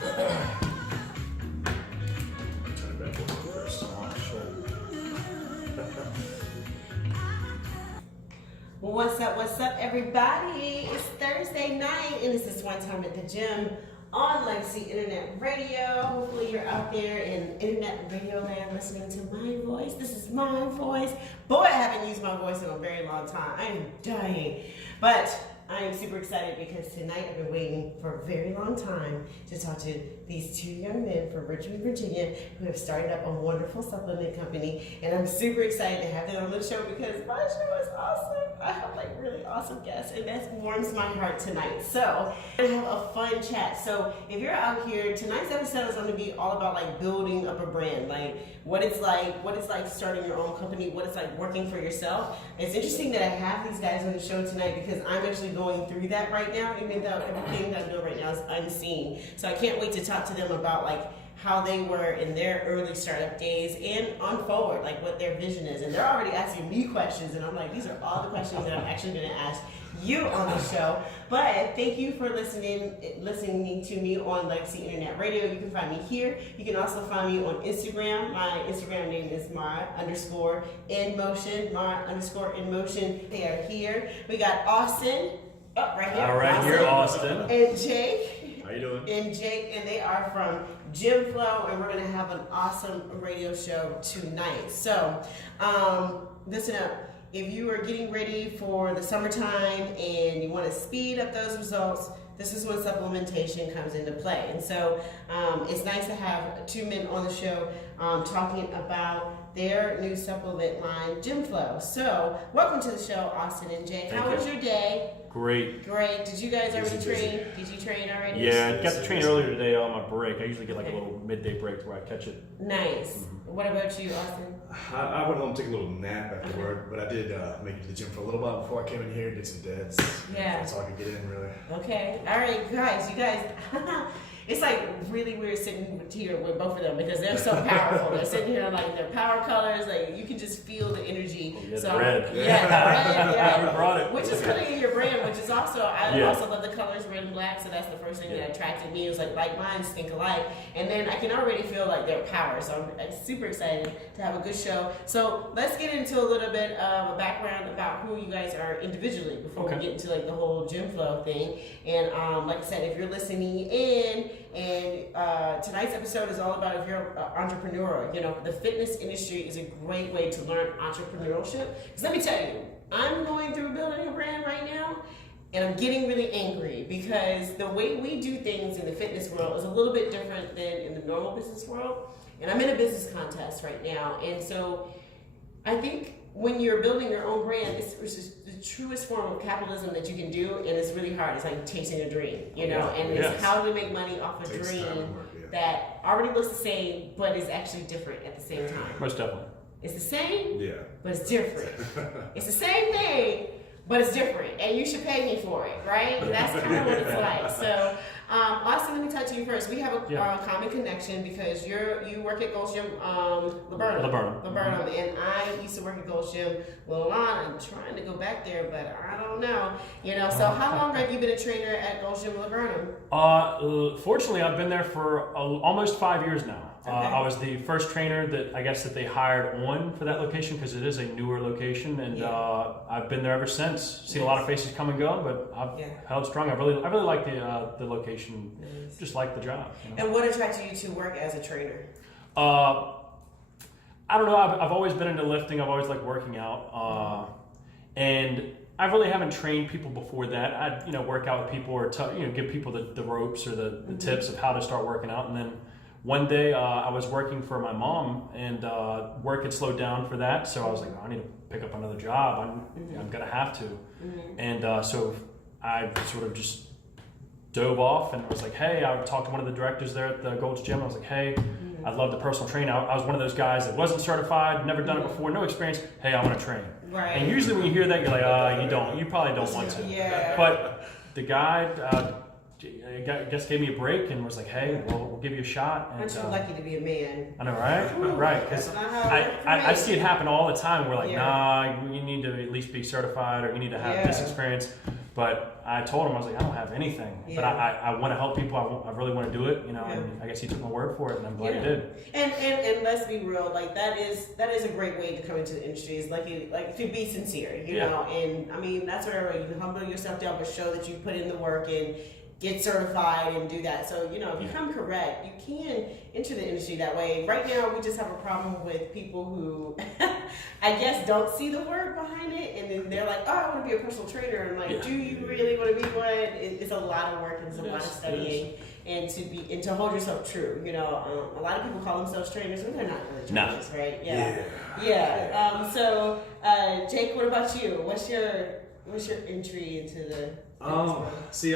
Turn it back over first. Well, what's up, everybody? It's Thursday night, and this is One Time at the Gym on Legacy Internet Radio. Hopefully you're out there in Internet Radio land listening to my voice. This is my voice. Boy, I haven't used my voice in a very long time. I'm dying. But I am super excited because tonight I've been waiting for a very long time to talk to these two young men from Richmond, Virginia, who have started up a wonderful supplement company. And I'm super excited to have them on the show because my show is awesome. I have like really awesome guests, and that warms my heart tonight. So we're gonna have a fun chat. So if you're out here, tonight's episode is gonna be all about like building up a brand, like what it's like starting your own company, what it's like working for yourself. It's interesting that I have these guys on the show tonight because I'm actually going through that right now, even though everything that I'm doing right now is unseen. So I can't wait to talk to them about like how they were in their early startup days and on forward, like what their vision is. And they're already asking me questions, and I'm like, these are all the questions that I'm actually gonna ask you on the show. But thank you for listening to me on Legacy Internet Radio. You can find me here. You can also find me on Instagram. My Instagram name is Mara_InMotion. Mara_InMotion. They are here. We got Austin. Oh, right here. All right, Austin. here, Austin. And Jake. How you doing? And Jake, and they are from Gymflo, and we're gonna have an awesome radio show tonight. So, listen up. If you are getting ready for the summertime and you want to speed up those results, this is when supplementation comes into play. And so it's nice to have two men on the show talking about their new supplement line, Gymflo. So welcome to the show, Austin and Jake. How was your day? Great. Great. Did you guys already train? Did you train already? Yeah, I got to train earlier today on my break. I usually get like a little midday break where I catch it. Nice. What about you, Austin? I went home to take a little nap afterward, but I did make it to the gym for a little while before I came in here, did some deads. Yeah. That's all I could get in, really. Okay. All right, guys. You guys, it's like really weird sitting here with both of them because they're so powerful. They're sitting here like their power colors, like you can just feel the energy. Yeah, so the red. Yeah, the red. Yeah, we brought it. Which is really in your brand, which is also I Yeah. also love the colors red and black. So that's the first thing that attracted me. It was like minds think alike, and then I can already feel like their power. So I'm super excited to have a good show. So let's get into a little bit of a background about who you guys are individually before we get into like the whole Gymflo thing. And like I said, if you're listening in, and tonight's episode is all about if you're an entrepreneur. You know, the fitness industry is a great way to learn entrepreneurship. Because let me tell you, I'm going through building a brand right now, and I'm getting really angry because the way we do things in the fitness world is a little bit different than in the normal business world. And I'm in a business contest right now, and so I think when you're building your own brand, it's just the truest form of capitalism that you can do, and it's really hard. It's like chasing a dream, you know, and it's how to make money off a dream that already looks the same, but is actually different at the same time. Most definitely. It's the same, but it's different. It's the same thing, but it's different, and you should pay me for it, right? That's kind of what it's like. So, Austin, let me talk to you first. We have a common connection because you work at Gold's Gym, Laburnum, and I used to work at Gold's Gym. Well, I'm trying to go back there, but I don't know. You know, so how long have you been a trainer at Gold's Gym, Laburnum? Fortunately, I've been there for almost 5 years now. Okay. I was the first trainer that they hired on for that location because it is a newer location, and I've been there ever since. Seen a lot of faces come and go, but I've held strong. I really like the location. Nice. Just like the job. You know? And what attracted you to work as a trainer? I don't know. I've always been into lifting. I've always liked working out, and I really haven't trained people before that. I'd work out with people or give people the ropes or the tips of how to start working out, and then. One day I was working for my mom, and work had slowed down for that, so I was like, I need to pick up another job. I'm gonna have to, and so I sort of just dove off and was like, hey, I talked to one of the directors there at the Gold's Gym. I was like, hey, I'd love the personal training. I was one of those guys that wasn't certified, never done it before, no experience. Hey, I want to train. Right. And usually when you hear that, you're like, you probably don't want to. Yeah. But the guy. I guess gave me a break and was like, hey, we'll give you a shot. And, Aren't you lucky to be a man? I know, right? Right. Because I see it happen all the time. We're like, nah, you need to at least be certified or you need to have this experience. But I told him, I was like, I don't have anything, but I want to help people. I really want to do it, you know. And I guess he took my word for it, and I'm glad he did. And let's be real, like that is a great way to come into the industry. Is like to be sincere, you know. And I mean, that's where you humble yourself down, but show that you put in the work and get certified and do that. So, you know, if you come correct, you can enter the industry that way. Right now, we just have a problem with people who, I guess, don't see the work behind it. And then they're like, oh, I want to be a personal trainer. And like, do you really want to be one? It's a lot of work and it's a lot of studying. And to hold yourself true. You know, a lot of people call themselves trainers, but they're not really trainers, right? Yeah. So, Jake, what about you? What's your entry into the see,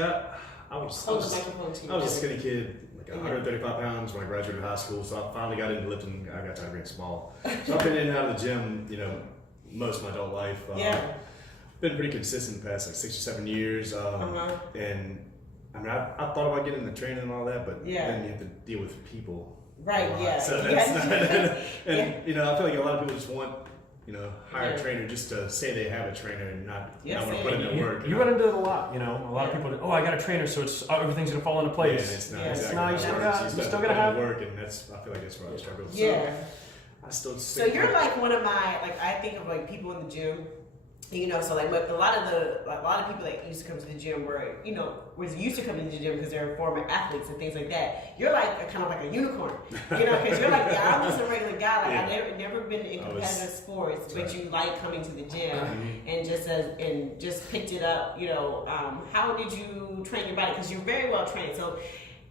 I was a skinny kid, like 135 pounds when I graduated high school, so I finally got into lifting. I got tired of being small. So I've been in and out of the gym, you know, most of my adult life. Been pretty consistent the past like 6 or 7 years. And I mean, I thought about getting into training and all that, but then you have to deal with people. Right, So that's not, and you know, I feel like a lot of people just want, you know, hire a trainer just to say they have a trainer and not want to put in the work. You run into it a lot, you know. A lot of people, I got a trainer, so it's everything's gonna fall into place. Yeah, it's not exactly. You still gotta have work, and I feel like that's where I struggle. Yeah. So you're like one of my, like, I think of like people in the gym. You know, so like a lot of people that used to come to the gym were, you know, was used to coming to the gym because they're former athletes and things like that. You're like kind of like a unicorn, you know, because you're like, I'm just a regular guy. Like I've never been in competitive sports, but you like coming to the gym and just picked it up. You know, how did you train your body? Because you're very well trained. So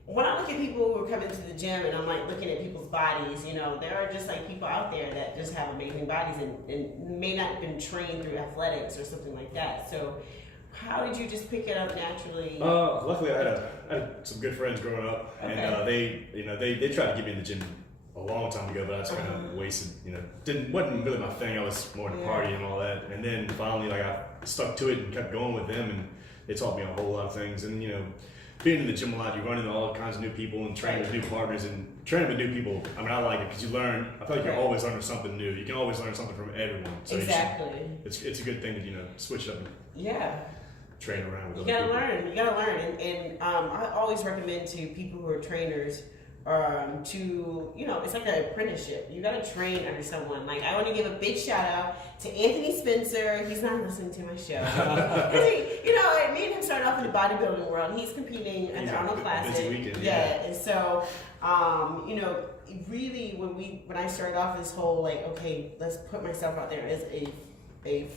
when I look at people who are coming to the gym and I'm like looking at people's bodies, you know, there are just like people out there that just have amazing bodies and may not have been trained through athletics or something like that. So how did you just pick it up naturally? Luckily I had some good friends growing up, and they tried to get me in the gym a long time ago, but I just kind of wasted, you know, wasn't really my thing. I was more into party and all that. And then finally, like, I stuck to it and kept going with them, and they taught me a whole lot of things. And, you know, being in the gym a lot, you run into all kinds of new people and training with new partners, and training with new people. I mean, I like it because you learn. I feel like you're always learning something new. You can always learn something from everyone. So exactly. It's a good thing to, you know, switch it up and train around with you other people. You gotta learn. And I always recommend to people who are trainers to, you know, it's like an apprenticeship. You gotta train under someone. Like, I want to give a big shout out to Anthony Spencer. He's not listening to my show. You know, me and him started off in the bodybuilding world. He's competing at the Arnold Classic. And so, you know, really when I started off this whole like, okay, let's put myself out there as a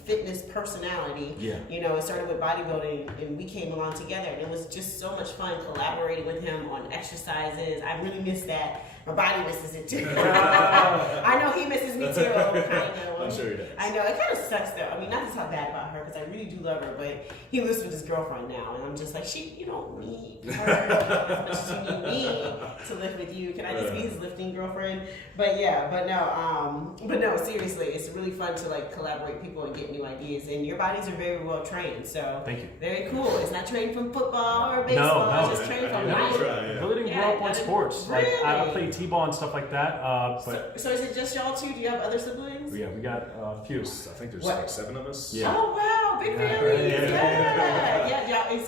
fitness personality. You know, it started with bodybuilding and we came along together, and it was just so much fun collaborating with him on exercises. I really miss that. My body misses it too. I know he misses me too, kind of. I'm sure he does. I know, it kind of sucks though. I mean, not to talk bad about her, because I really do love her, but he lives with his girlfriend now, and I'm just like, you don't need her as much as you need me to live with you. Can I just be his lifting girlfriend? But no, seriously, it's really fun to like collaborate people and get new ideas, and your bodies are very well trained, so thank you. Very cool. It's not trained from football or baseball, it's just trained from life. I really didn't grow up on sports. Really? Like, I played t-ball and stuff like that. But so is it just y'all two? Do you have other siblings? Yeah, we got a few. I think there's like 7 of us. Yeah. Oh wow, big family. Yeah. And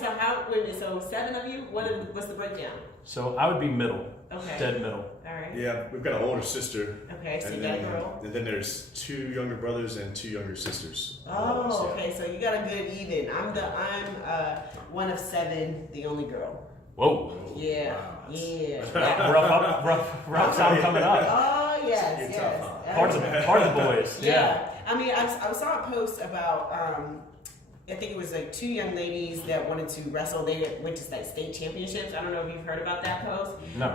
so 7 of you. What's the breakdown? So I would be middle. Okay. Dead middle. All right. Yeah, we've got an older sister. Okay, so and you then, got a girl. And then there's 2 younger brothers and 2 younger sisters. Oh, okay. So you got a good even. I'm one of 7, the only girl. Whoa. Yeah. Wow. Yeah. rough sound coming up. Oh yes. Part of the boys. Yeah. I mean, I saw a post about I think it was like 2 young ladies that wanted to wrestle. They went to like state championships. I don't know if you've heard about that post. No.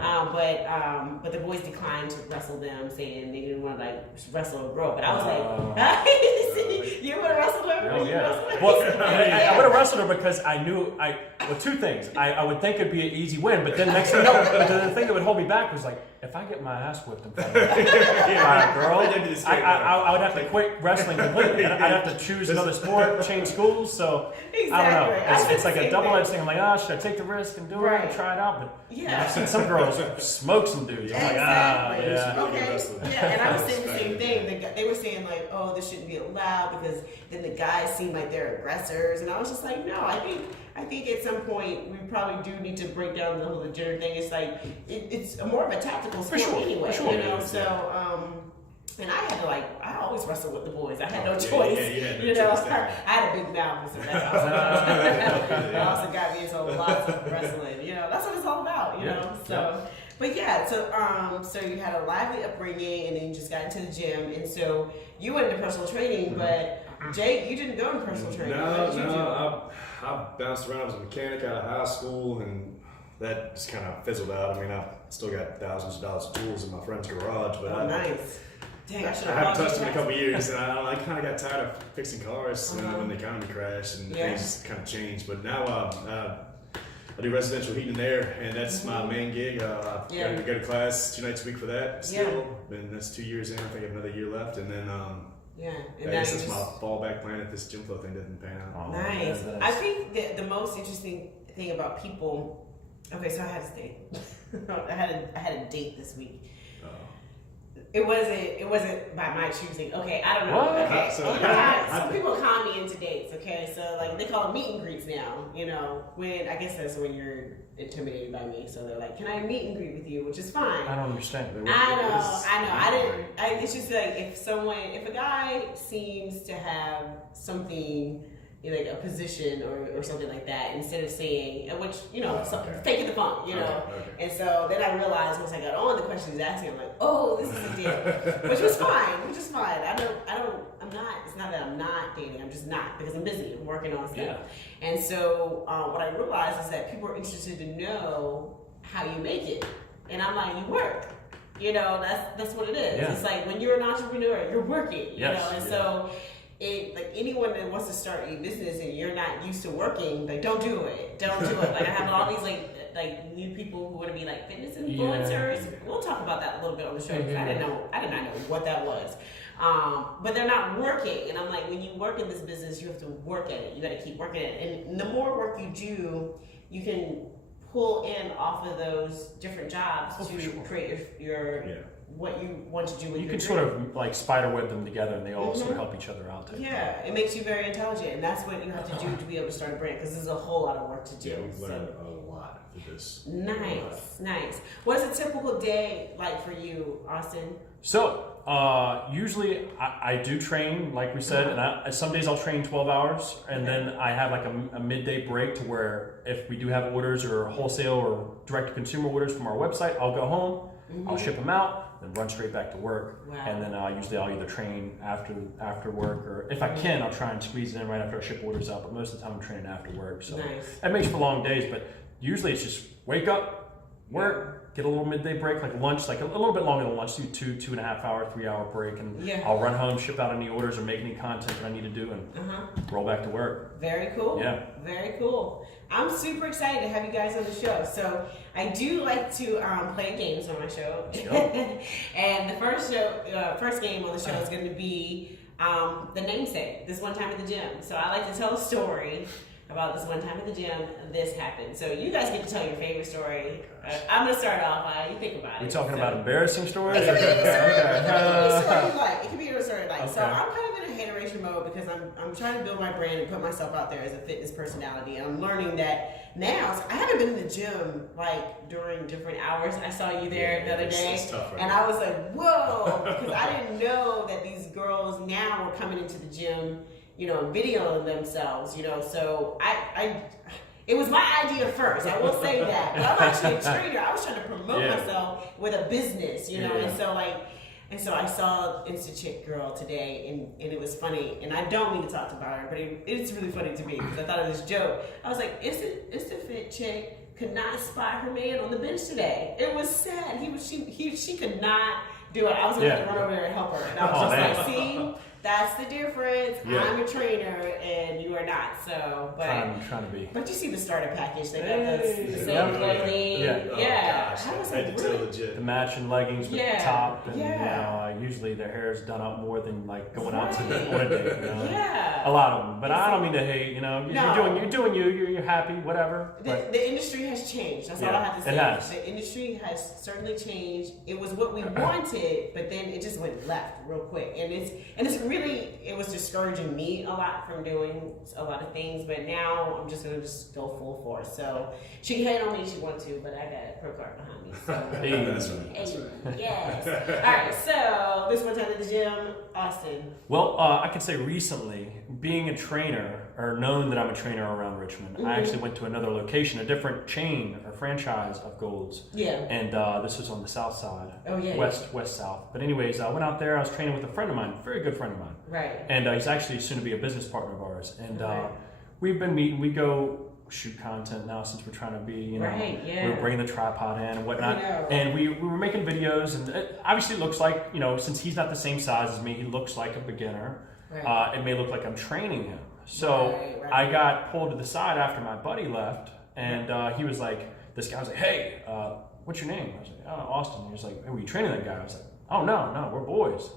But the boys declined to wrestle them, saying they didn't want to like wrestle a girl. But I was like, you would have wrestled her? Oh, yeah. Well, I would have wrestled her because I knew well, 2 things. I would think it'd be an easy win, but then next thing you know, the thing that would hold me back was like, if I get my ass whipped in front of you, all right, girl, I would have to quit wrestling completely. I'd have to choose another sport, change schools. So Exactly. I don't know. It's like a Same double-edged thing. thing. I'm like, should I take the risk and do it and try it out? But Yeah. I've seen some girls smoke some dudes. I'm like, Exactly. yeah. Okay. Yeah, and I was saying the same thing. They were saying like, oh, this shouldn't be allowed because then the guys seem like they're aggressors, and I was just like, no, I think at some point we probably do need to break down the whole gender thing. It's like it's more of a tactical sport anyway, you know. So and I had to I always wrestle with the boys. I had no choice, you know. I had a big mouth, so that also got me into lots of wrestling. You know, that's what it's all about, you know. So. But yeah, so you had a lively upbringing, and then you just got into the gym, and so you went into personal training. But Jake, you didn't go into personal training. I bounced around. I was a mechanic out of high school, and that just kind of fizzled out. I mean, I still got thousands of dollars of tools in my friend's garage, but nice. Dang, I haven't touched them in a couple of years, and I kind of got tired of fixing cars when the economy crashed and things kind of changed. But now I do residential heating and air, and that's my main gig. I go to class 2 nights a week for that still. And that's 2 years in. I think I have another year left, and then I guess that's my fallback plan if this Gymflo thing didn't pan out. Nice. I think that the most interesting thing about people. Okay, so I had a date. I had a date this week. It wasn't by my choosing. Okay, I don't know. What? Okay, some people call me into dates. Okay, so like they call them meet and greets now. You know, when I guess that's when you're intimidated by me. So they're like, "Can I meet and greet with you?" Which is fine. I don't understand. I know. It's just like if a guy seems to have something, like a position or something like that, instead of saying, which, faking the funk, you know. Okay. And so then I realized once I got on the question he's asking, I'm like, oh, this is a deal, which was fine. It's not that I'm not dating, I'm just not, because I'm busy, I'm working on stuff. Yeah. And so what I realized is that people are interested to know how you make it. And I'm like, you work. That's what it is. Yeah. It's like when you're an entrepreneur, you're working, so anyone that wants to start a business and you're not used to working, don't do it. Like I have all these new people who want to be fitness influencers. Yeah. We'll talk about that a little bit on the show. Mm-hmm. I did not know what that was. But they're not working, and I'm like, when you work in this business, you have to work at it. You got to keep working at it, and the more work you do, you can pull in off of those different jobs to create your what you want to do with you your can dream. sort of spider web them together, and they all sort of help each other out. It makes you very intelligent, and that's what you have to do to be able to start a brand, because there's a whole lot of work to do. Yeah, we've learned a lot with this. Nice. What is a typical day like for you, Austin? So, usually I do train, like we said, and some days I'll train 12 hours, and then I have a midday break to where if we do have orders or wholesale or direct-to-consumer orders from our website, I'll go home, I'll ship them out, then run straight back to work, and then usually I'll either train after work, or if I can, I'll try and squeeze it in right after I ship orders out, but most of the time I'm training after work, so that makes for long days, but usually it's just wake up, work, get a little midday break, like lunch, like a little bit longer than lunch, do 2.5 hour, 3 hour break, and I'll run home, ship out any orders or make any content that I need to do, and roll back to work. Very cool. Yeah. Very cool. I'm super excited to have you guys on the show. So I do like to play games on my show. And the first game on the show is going to be the namesake, this one time at the gym. So I like to tell a story about this one time at the gym, this happened. So you guys get to tell your favorite story. I'm going to start off. You think about it. We're talking about embarrassing stories? It could be a story you like. Okay. So I'm kind of in a hateration mode because I'm trying to build my brand and put myself out there as a fitness personality. And I'm learning that now. So I haven't been in the gym during different hours. I saw you there the other day. It's tough, right? And I was like, whoa, because I didn't know that these girls now were coming into the gym, videoing themselves, so it was my idea first, I will say that, but I'm actually a trainer. I was trying to promote myself with a business, and so I saw Insta Chick Girl today, and it was funny, and I don't mean to talk about her, but it's really funny to me, because I thought it was a joke. I was like, Insta Fit Chick could not spot her man on the bench today. It was sad. She could not do it. I was going to run over there and help her, and I was just like, see? That's the difference. Yeah. I'm a trainer and you are not. So, but trying to be. But you see the starter package. They got the same Yeah. clothing. Yeah. Oh, gosh, I was head like, to toe really? legit. The matching leggings with Yeah. the top, and Yeah. usually their hair is done up more than like going out to Right. on a date. You know? Yeah. A lot of them, but I don't mean to hate. You know, No. you're doing you. You're happy, whatever. But The industry has changed. That's all Yeah, I have to say. it has. The industry has certainly changed. It was what we wanted, but then it just went left real quick. And it's really, it was discouraging me a lot from doing a lot of things. But now I'm just gonna go full force. So she can hate on me if she wants to, but I got a pro card behind me. So. Hey. That's right. That's Hey, right. yes. All right. So this one time at the gym, Austin. well, I can say recently, being a trainer or known that I'm a trainer around Richmond, I actually went to another location, a different chain or franchise of Golds. Yeah. And this was on the south side, Oh yeah. west south. But anyways, I went out there. I was training with a friend of mine, very good friend of mine, Right. and he's actually soon to be a business partner of ours. And Right. we've been meeting. We go shoot content now since we're trying to be, you know, Right, yeah. we're bringing the tripod in and whatnot. I know. And we were making videos, and it obviously looks like, you know, since he's not the same size as me, he looks like a beginner. Right. It may look like I'm training him. So Right. I got pulled to the side after my buddy left, and he was like, this guy was like, hey, what's your name? I was like, oh, Austin. He was like, hey, were you training that guy? I was like, oh, no, we're boys.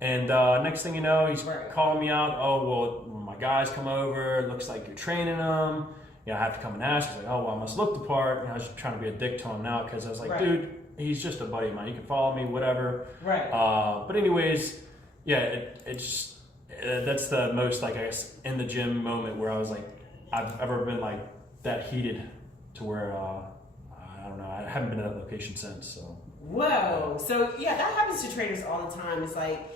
And next thing you know, he's Right. calling me out. Oh, well, my guys come over. It looks like you're training them. You know, I have to come and ask. He's like, oh, well, I must look the part. You know, I was just trying to be a dick to him now because I was like, Right. dude, he's just a buddy of mine. You can follow me, whatever. Right. But anyways, yeah, it's that's the most, like, I guess, in the gym moment where I was like, I've ever been like that heated to where I don't know, I haven't been at that location since. So Whoa. So yeah, that happens to trainers all the time. It's like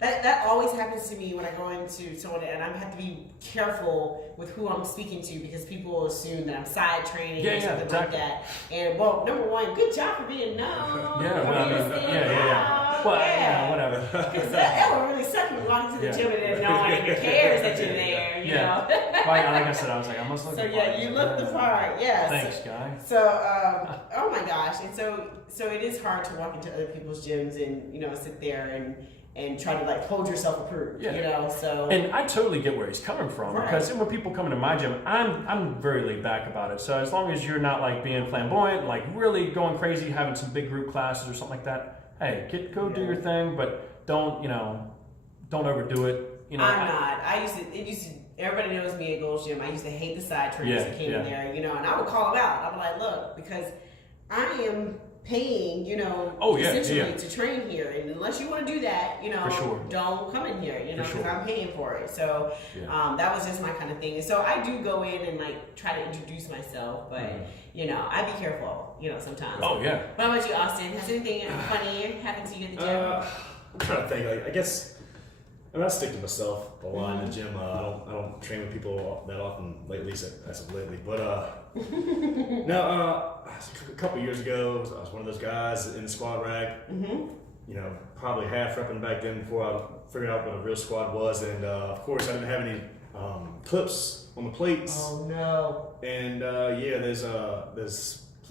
that always happens to me when I go into someone, and I have to be careful with who I'm speaking to because people will assume that I'm side training or something exactly. like that. And well, number one, good job for being known. yeah, for well, I being mean, standing yeah. out. Well, yeah. whatever. Because that would really suck when you walk into the Yeah. gym and then no one even cares that you're there, you know? Like I said, I was like, I must look So the part. yeah, you look the part, yes. Thanks, guy. So, oh my gosh, and so it is hard to walk into other people's gyms and, you know, sit there and try to like hold yourself approved, Yeah. you know, so. And I totally get where he's coming from Right. because when people come into my gym, I'm very laid back about it. So as long as you're not like being flamboyant, like really going crazy, having some big group classes or something like that, hey, go do your thing, but don't overdo it. You know, I'm not. Everybody knows me at Gold's Gym. I used to hate the side trainers that came in there, you know, and I would call them out. I'd be like, look, because I am paying, you know, essentially to train here. And unless you want to do that, you know, For sure. don't come in here, you know, For because sure. I'm paying for it. So that was just my kind of thing. And so I do go in and like try to introduce myself, but you know, I be careful, you know, sometimes. Oh yeah. What about you, Austin? Has anything funny happened to you at the gym? I'm trying to think. Like, I guess I stick to myself a lot in the gym. I don't train with people that often, at least as of lately. But no, a couple years ago, I was one of those guys in the squat rack. Mm-hmm. You know, probably half repping back then before I figured out what a real squat was, and of course I didn't have any clips on the plates. Oh no. And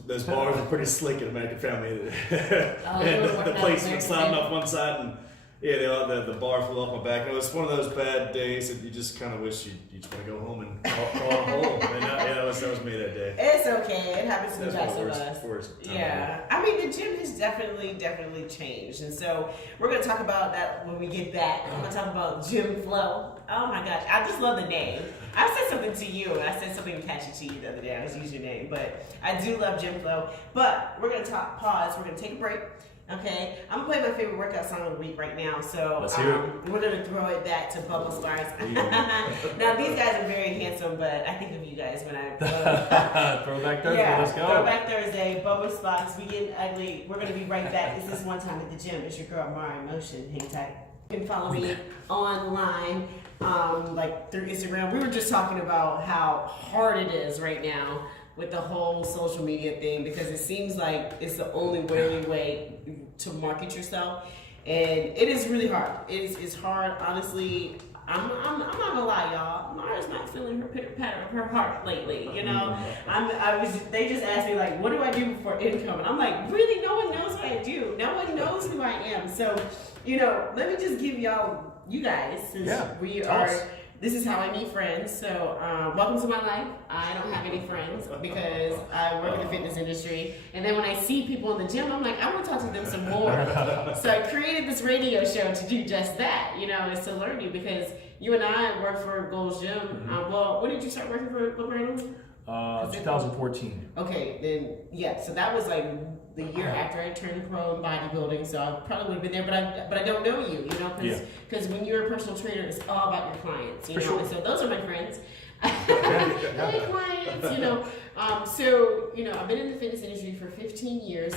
those bars are pretty slick in American Family. And the plates were sliding off one side, and the bar flew off my back. It was one of those bad days that you just kind of wish you just want to go home and call home. And that was me that day. It's okay. It happens to the That's best my of us. worst time. Yeah. I mean, the gym has definitely changed. And so we're going to talk about that when we get back. I'm going to talk about Gymflo. Oh my gosh. I just love the name. I said something to you, and I said something catchy to you the other day. I just used your name. But I do love Gymflo. But we're going to pause. We're going to take a break. Okay, I'm gonna play my favorite workout song of the week right now. So Let's hear it. we're gonna throw it back to Bubble Stars. Now these guys are very handsome, but I think of you guys when I Throwback Thursday, let's go. Throwback Thursday, Bubble Spots. We get ugly. We're gonna be right back. This is One Time at the Gym. It's your girl Mara Motion. Hang tight. You can follow me online, like through Instagram. We were just talking about how hard it is right now with the whole social media thing because it seems like it's the only way to market yourself, and it is really hard. It's hard, honestly. I'm not gonna lie, y'all. Mara's not feeling her pitter patter of her heart lately. You know, They just asked me like, what do I do for income? And I'm like, really, no one knows what I do. No one knows who I am. So, you know, let me just give y'all you guys, since we tell are. us. This is how I meet friends. So, welcome to my life. I don't have any friends because I work in the fitness industry. And then when I see people in the gym, I'm like, I want to talk to them some more. So I created this radio show to do just that. You know, is to learn you, because you and I work for Gold's Gym. Well, when did you start working for Brandon? 2014. Okay, then yeah. So that was like the year after I turned pro in bodybuilding. So I probably would have been there, but I don't know you, you know, because when you're a personal trainer, it's all about your clients, you know. Sure. And so those are my friends. Hey, clients, you know. So you know, I've been in the fitness industry for 15 years.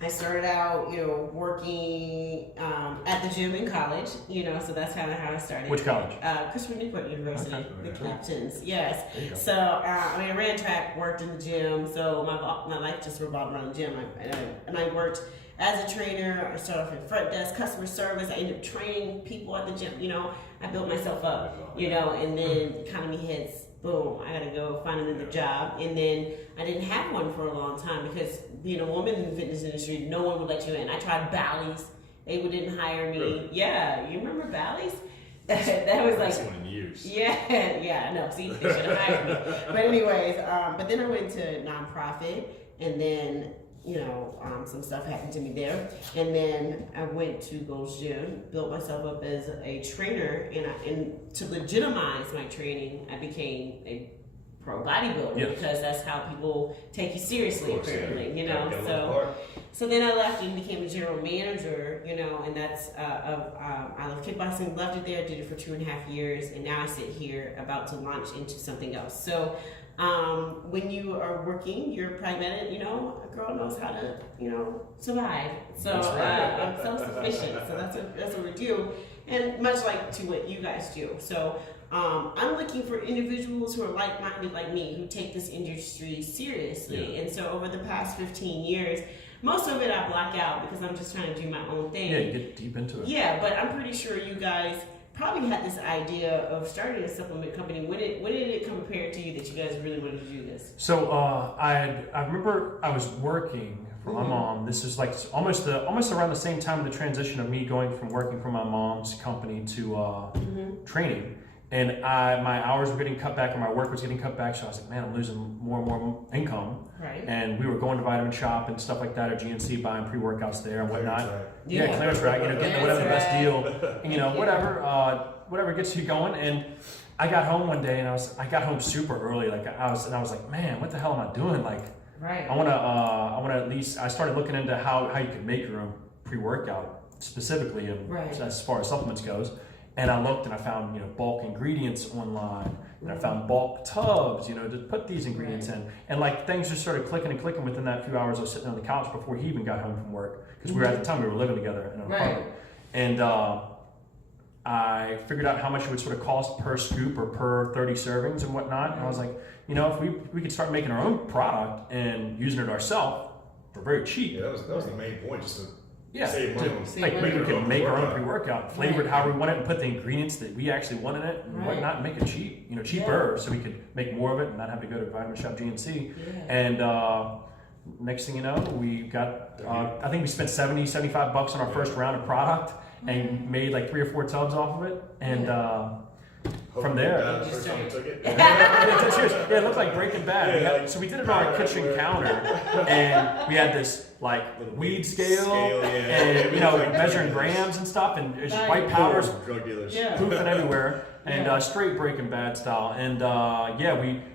I started out, you know, working at the gym in college, you know, so that's kind of how I started. Which college? Christopher Newport University, Okay. the Captains, yes. There you go. So, I ran track, worked in the gym, so my life just revolved around the gym. And I worked as a trainer. I started off in front desk, customer service. I ended up training people at the gym, you know. I built myself up, you know, and then economy hits. Boom, I gotta go find another job. And then I didn't have one for a long time because being a woman in the fitness industry, no one would let you in. I tried Bally's, they didn't hire me. Really? Yeah, you remember Bally's? That was like, one in years. yeah, no, see, they should have hired me. But anyways, but then I went to nonprofit, and then, you know, some stuff happened to me there. And then I went to Gold's Gym, built myself up as a trainer, and to legitimize my training, I became a pro bodybuilder because that's how people take you seriously, apparently, you know. So then I left and became a general manager, you know, and that's I love kickboxing, loved it there, did it for 2.5 years, and now I sit here about to launch into something else. So when you are working, you're pragmatic, you know, a girl knows how to, you know, survive. So I'm self-sufficient, so that's what we do, and much like to what you guys do. So I'm looking for individuals who are like-minded like me, who take this industry seriously. And so over the past 15 years, most of it I block out because I'm just trying to do my own thing. Yeah, you get deep into it. Yeah, but I'm pretty sure you guys probably had this idea of starting a supplement company. When did it come apparent to you that you guys really wanted to do this? So I remember I was working for my mom. This is like almost around the same time of the transition of me going from working for my mom's company to training. And my hours were getting cut back, or my work was getting cut back. So I was like, man, I'm losing more and more income. Right. And we were going to Vitamin Shop and stuff like that at GNC, buying pre-workouts there and whatnot. Yeah, Clearance Rack, you know, getting whatever the best deal, you know, whatever gets you going. And I got home one day, and I got home super early. Like I was like, man, what the hell am I doing? Like, right. I wanna at least. I started looking into how you could make your own pre-workout specifically, and as far as supplements goes. And I looked and I found, you know, bulk ingredients online, and I found bulk tubs, you know, to put these ingredients in. And like things just started clicking and clicking within that few hours I was sitting on the couch before he even got home from work. Because we were at the time we were living together in an apartment. And I figured out how much it would sort of cost per scoop or per 30 servings and whatnot. And I was like, you know, if we could start making our own product and using it ourselves for very cheap. Yeah, that was the main point, just to Yeah, save money on like we can make our own pre-workout. pre-workout, flavored however we want it, and put the ingredients that we actually want in it and whatnot, and make it cheap, you know, cheaper, so we could make more of it and not have to go to Vitamin Shop GNC. And next thing you know, we got, I think we spent $75 on our first round of product and made like 3 or 4 tubs off of it. And from there, First time we took it. yeah, it looked like Breaking Bad. So we did it on our kitchen counter, and we had this like weed scale, and you know, measuring grams and stuff, and it's just white powders Drug dealers. poofing everywhere, and straight Breaking Bad style. And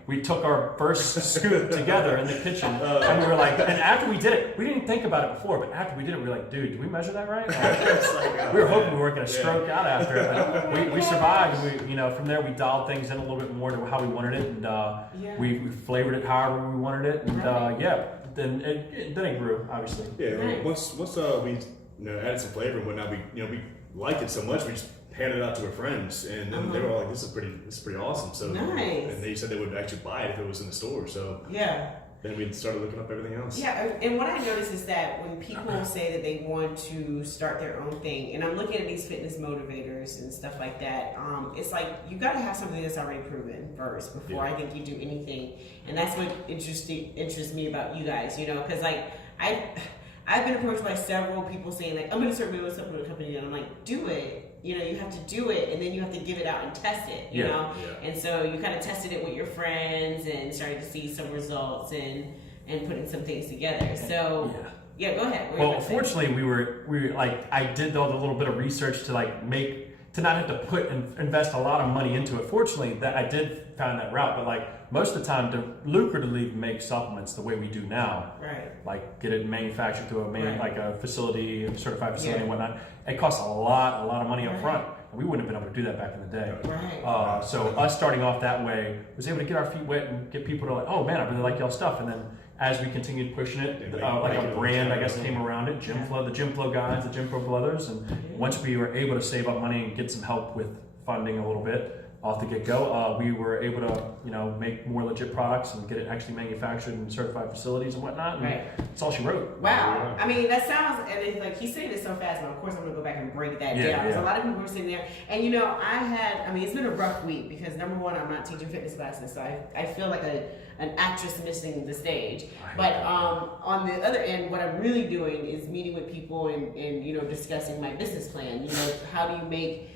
we took our first scoop together in the kitchen, and we were like, and after we did it, we didn't think about it before, but after we did it, we were like, dude, did we measure that right? Like, we were hoping we weren't going to stroke out after it, but we survived. We, you know, from there we dialed things in a little bit more to how we wanted it, and we flavored it however we wanted it, and then it grew, obviously. Yeah, I mean, once we added some flavor and whatnot, we liked it so much we just handed it out to our friends, and then they were all like, "This is pretty awesome." So and they said they would actually buy it if it was in the store. So then we started looking up everything else. Yeah, and what I noticed is that when people say that they want to start their own thing, and I'm looking at these fitness motivators and stuff like that, it's like you got to have something that's already proven first before I think you do anything. And that's what interests me about you guys, you know, because like I've been approached by several people saying like, I'm going to start building a supplement company, and I'm like, do it. You know, you have to do it, and then you have to give it out and test it. You know, and so you kind of tested it with your friends and started to see some results and putting some things together. So. Yeah, go ahead. Well, fortunately, we were like, I did all the little bit of research to not have to invest a lot of money into it. Fortunately, that I did find that route, but like most of the time, to lucratively make supplements the way we do now, right? Like get it manufactured through like a facility, a certified facility and whatnot. It costs a lot of money up front. And we wouldn't have been able to do that back in the day. Right. So us starting off that way was able to get our feet wet and get people to like, oh man, I really like y'all stuff, and then. As we continued pushing it, like a brand, I guess, came around it. Gymflo, the Gymflo guys, the Gymflo brothers, and once we were able to save up money and get some help with funding a little bit off the get-go, we were able to, make more legit products and get it actually manufactured in certified facilities and whatnot. And that's all she wrote. Wow. I mean, that sounds, and it's like he's saying it so fast, but of course I'm gonna go back and break that down. Because a lot of people were sitting there, and it's been a rough week because number one, I'm not teaching fitness classes, so I feel like an actress missing the stage. But on the other end, what I'm really doing is meeting with people and discussing my business plan. How do you make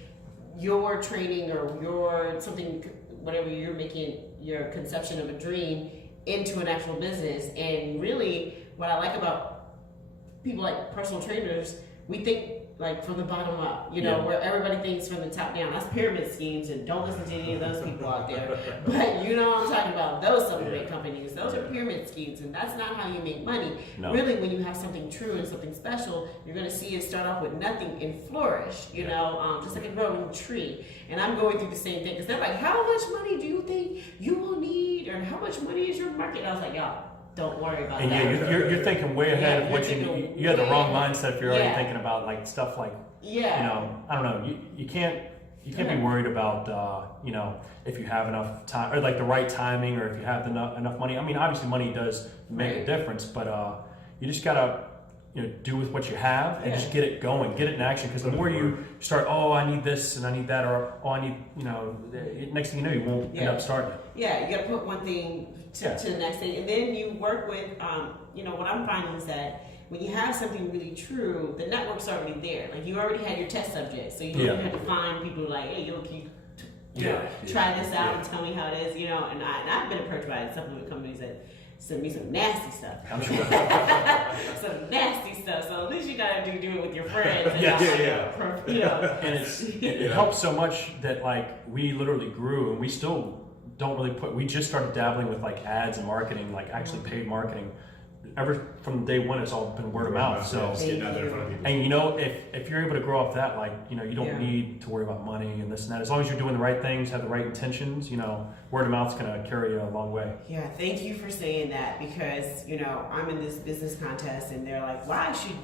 your training or your something, whatever you're making your conception of a dream into an actual business. And really what I like about people like personal trainers, we think like from the bottom up, where everybody thinks from the top down. That's pyramid schemes, and don't listen to any of those people out there. But you know what I'm talking about, those supplement companies, those are pyramid schemes, and that's not how you make money. No. Really, when you have something true and something special, you're gonna see it start off with nothing and flourish, just like a growing tree. And I'm going through the same thing, because they're like, how much money do you think you will need, or how much money is your market? And I was like, y'all, don't worry about that. And you're thinking way ahead of what you had the wrong mindset if you're already thinking about like stuff like I don't know, you can't be worried about if you have enough time or like the right timing, or if you have enough money. I mean, obviously money does make a difference, but you just gotta do with what you have and just get it going, get it in action. Because the more you start, I need this and I need that, or I need, next thing you know, you won't end up starting it. Yeah, you got to put one thing to the next thing, and then you work with. What I'm finding is that when you have something really true, the network's already there. Like you already had your test subjects, so you don't have to find people like, hey, can you try this out and tell me how it is, And I've been approached by supplement companies that send me some nasty stuff. I'm sure. Some nasty stuff. So at least you gotta do it with your friends. And And it helps so much that like we literally grew, and we still don't really we just started dabbling with like ads and marketing, like actually paid marketing. Ever from day one, it's all been word of mouth. So, getting out there in front of people. And if you're able to grow off that, like you don't need to worry about money and this and that. As long as you're doing the right things, have the right intentions, word of mouth's gonna carry you a long way. Yeah, thank you for saying that, because I'm in this business contest and they're like, why should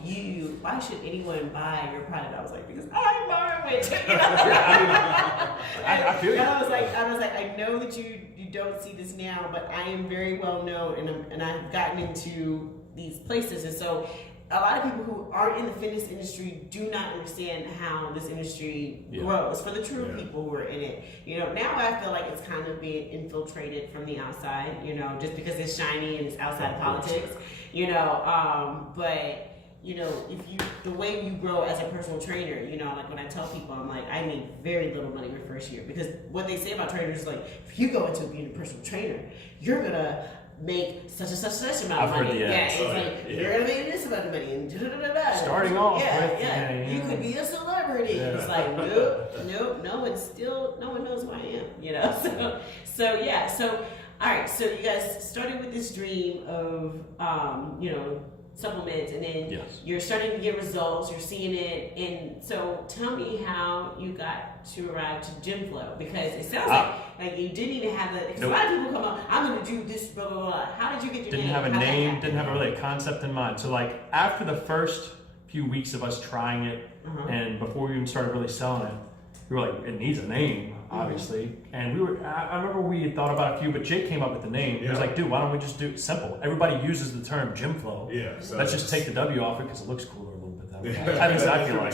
anyone buy your product? I was like, because I'm borrowing it. I feel you. And I was like, I know that you don't see this now, but I am very well known, and I've gotten into these places, and so a lot of people who aren't in the fitness industry do not understand how this industry grows for the true people who are in it. Now I feel like it's kind of being infiltrated from the outside, just because it's shiny and it's outside politics, but the way you grow as a personal trainer, like when I tell people, I'm like, I made very little money my first year, because what they say about trainers is like, if you go into being a personal trainer, you're gonna make such and such amount of money. You're gonna make this amount of monny, and starting off you could be a celebrity. It's like nope, no one knows who I am, so all right, so you guys started with this dream of supplements, and then you're starting to get results, you're seeing it, and so tell me how you got to arrive to Gymflo, because it sounds like you didn't even have because a lot of people come up, I'm going to do this, blah, blah, blah. How did you get your name? Didn't have a name, didn't have really a concept in mind. So like after the first few weeks of us trying it, and before we even started really selling it, we were like, it needs a name, obviously. And I remember we had thought about a few, but Jake came up with the name. He was like, dude, why don't we just do it simple? Everybody uses the term Gymflo. Yeah. So let's just take the W off it because it looks cooler a little bit that way. At least I feel like.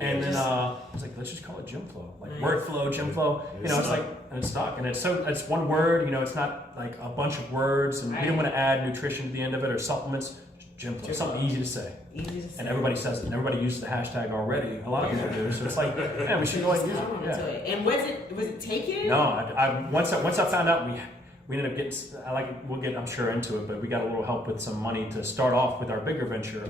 And then I was like, let's just call it Gymflo. Like word flow, Gymflo. It's like, and it's stuck. And it's one word, it's not like a bunch of words. And we didn't want to add nutrition to the end of it or supplements. Gymflo. It's something easy to say. Easy to say. And everybody says it, and everybody uses the hashtag already. A lot of people do. So it's like, man, we should go and use it. Yeah. And was it taken? No, I once I found out, we ended up getting. We'll get, I'm sure, into it, but we got a little help with some money to start off with our bigger venture.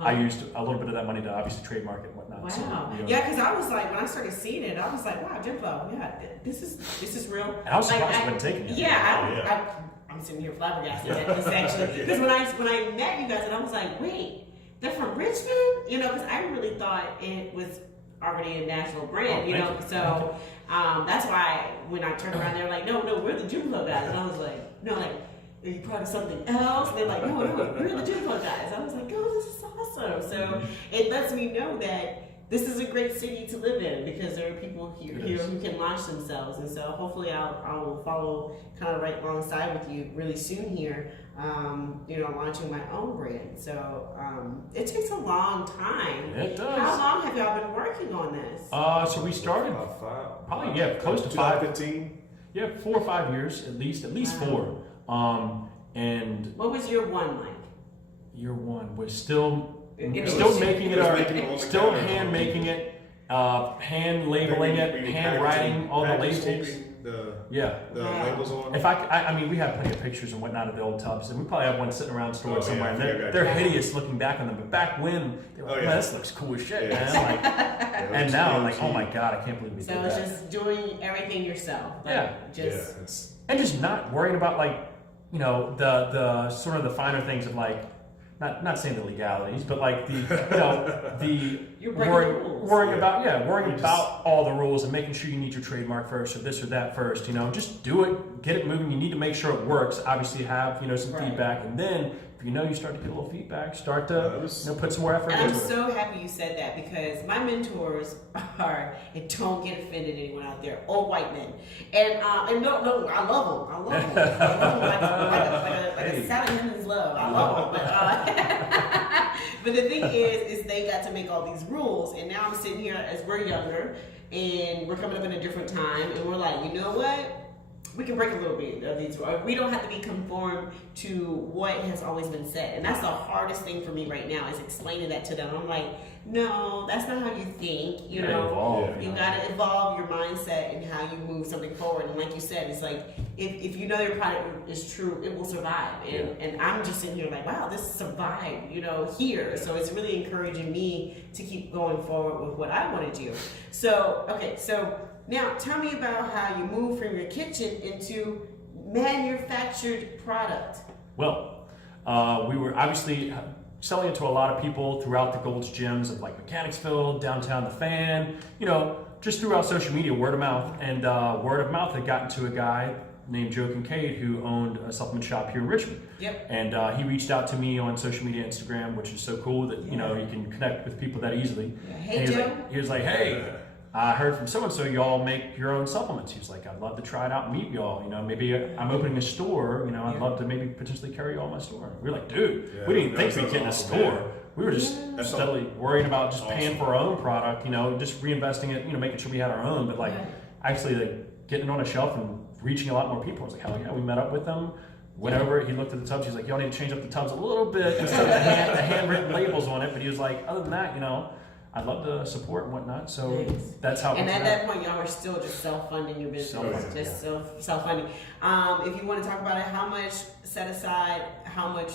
I used a little bit of that money to obviously trademark it and whatnot. Wow. So, you know, Yeah, because I was like, when I started seeing it, I was like, wow, Gymflo, yeah, this is real. And I was surprised like, it wasn't taken yet. Yeah, I'm sitting here flabbergasted at this actually. Because when I met you guys, and I was like, wait, they're from Richmond? You know, because I really thought it was already a national brand, you know. So that's why when I turned around, they're like, no, we're the Gymflo guys. And I was like, no, like, are you part of something else? And they're like, no, we're the Gymflo guys. I was like, oh, this is awesome. So it lets me know that this is a great city to live in because there are people here who can launch themselves. And so hopefully I'll follow kind of right alongside with you really soon here, launching my own brand. So it takes a long time. It does. How long have y'all been working on this? So we started probably close to 2015. 4 or 5 years at least Wow. 4. And What was year one like? year one was still making it, still counter. hand making it, hand labeling it, hand writing all the labels. The labels on. In fact, I mean, we have plenty of pictures and whatnot of the old tubs, and we probably have one sitting around stored somewhere. And they're hideous looking back on them, but back when they were like, man, this looks cool as shit, man. Like, and now I'm like, oh my god, I can't believe we did that. So it's just doing everything yourself. And just not worrying about the sort of the finer things of like. Not saying the legalities, but like the worrying about all the rules and making sure you need your trademark first or this or that first. Just do it, get it moving. You need to make sure it works. Obviously, have some feedback, and then if you start to get a little feedback, start to put some more effort into it. And I'm so happy you said that because my mentors are, and don't get offended anyone out there, old white men, and no, I love them. I love them like a Sally Hemings love. I love them, but the thing is they got to make all these rules, and now I'm sitting here as we're younger, and we're coming up in a different time, and we're like, you know what? We can break a little bit of these. We don't have to be conformed to what has always been said. And that's the hardest thing for me right now is explaining that to them. I'm like, no, that's not how you think. You gotta evolve your mindset and how you move something forward. And like you said, it's like if you know your product is true, it will survive. And I'm just sitting here like, wow, this survived, here. So it's really encouraging me to keep going forward with what I want to do. So now, tell me about how you moved from your kitchen into manufactured product. Well, we were obviously selling it to a lot of people throughout the Gold's Gyms of like Mechanicsville, downtown The Fan, just throughout social media, word of mouth. And word of mouth had gotten to a guy named Joe Kincaid who owned a supplement shop here in Richmond. Yep. And he reached out to me on social media, Instagram, which is so cool that, you can connect with people that easily. Yeah. Hey, Joe. He was like, hey, I heard from so-and-so y'all make your own supplements. He was like, I'd love to try it out and meet y'all. Maybe I'm opening a store, I'd love to maybe potentially carry y'all my store. We were like, dude, we didn't even think we'd get in a store. We were just steadily worried about just paying for our own product, just reinvesting it, making sure we had our own, but actually getting it on a shelf and reaching a lot more people. I was like, hell yeah, we met up with them. Went over, he looked at the tubs, he's like, y'all need to change up the tubs a little bit instead of the handwritten labels on it. But he was like, other than that, I'd love to support and whatnot. So that's how. And at that point, y'all were still just self-funding your business, self-funding. If you want to talk about it, how much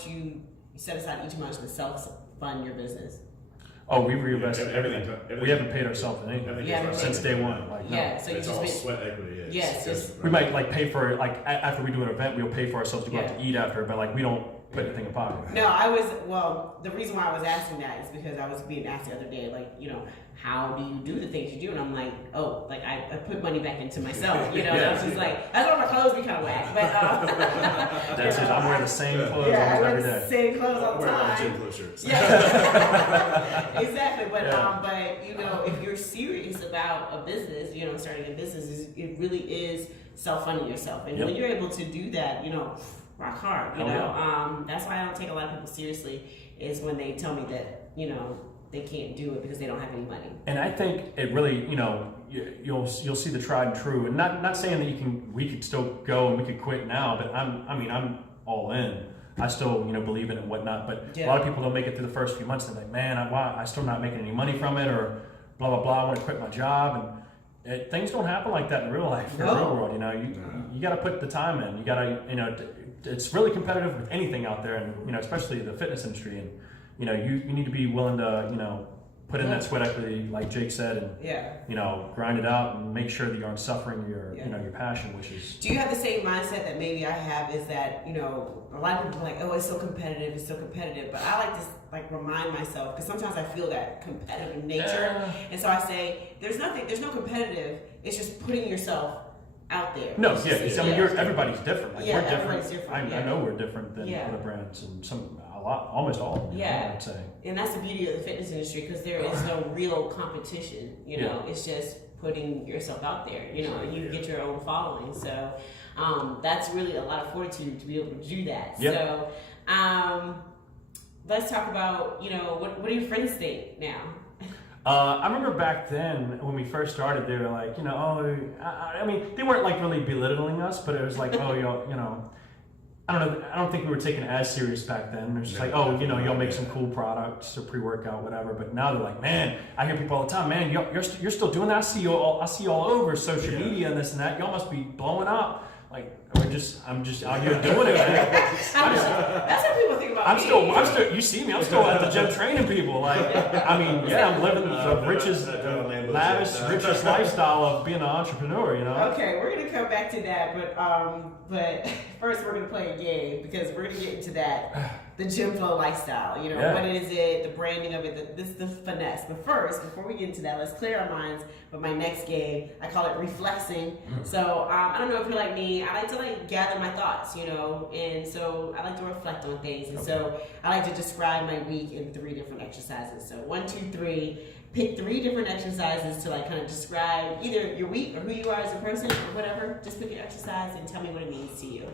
you set aside each month to self-fund your business? Oh, we reinvested everything. We haven't paid ourselves anything since day one. So you it's just all sweat equity. Yes. We might pay for after we do an event, we'll pay for ourselves to go out to eat after, but we don't put anything in pocket. No, the reason why I was asking that is because I was being asked the other day, how do you do the things you do? And I'm like, I put money back into myself, I was just like, that's why my clothes be kind of whack, but that's it. I'm wearing the same clothes every day. The same clothes all the time. Gymflo shirts. Yeah, exactly. But if you're serious about a business, starting a business, it really is self-funding yourself, and when you're able to do that, rock hard. That's why I don't take a lot of people seriously. Is when they tell me that they can't do it because they don't have any money. And I think it really, you'll see the tried and true. And not saying that we could still go and we could quit now, but I'm all in. I still, believe in it and whatnot. But a lot of people don't make it through the first few months. They're like, man, I'm still not making any money from it, or blah blah blah. I want to quit my job, and things don't happen like that in real life, in the real world. You got to put the time in. You got to, it's really competitive with anything out there, and especially the fitness industry. And you need to be willing to, put in that sweat equity, like Jake said, and grind it out and make sure that you aren't suffering your your passion, which is. Do you have the same mindset that maybe I have? Is that a lot of people are like, oh, it's so competitive, but I like to remind myself, because sometimes I feel that competitive nature, and so I say there's no competitive. It's just putting yourself out there. No, everybody's different. We're different. Everybody's different. I know we're different than other brands, and almost all of them. I'd say. And that's the beauty of the fitness industry, because there is no real competition. It's just putting yourself out there. You get your own following. So that's really a lot of fortitude to be able to do that. So let's talk about what do your friends think now? I remember back then when we first started, they were like, I mean, they weren't like really belittling us, but it was like, oh, I don't know. I don't think we were taken as serious back then. They're just like, oh, y'all make some cool products or pre-workout, whatever. But now they're like, man, I hear people all the time, man, you're still doing that. I see you all over social media and this and that. Y'all must be blowing up. Like, I'm just out here doing it, man. That's what people think about me. I'm still. You see me? I'm still at the gym training people. Like, I mean, I'm living the richest lifestyle of being an entrepreneur. Okay, we're gonna come back to that, but first we're gonna play a game, because we're gonna get into that. The Gymflo lifestyle, what is it, the branding of it, the finesse. But first, before we get into that, let's clear our minds with my next game. I call it reflexing. So I don't know if you're like me. I like to gather my thoughts, and so I like to reflect on things. And so I like to describe my week in 3 different exercises. So 1, 2, 3. Pick 3 different exercises to kind of describe either your week or who you are as a person or whatever. Just pick an exercise and tell me what it means to you.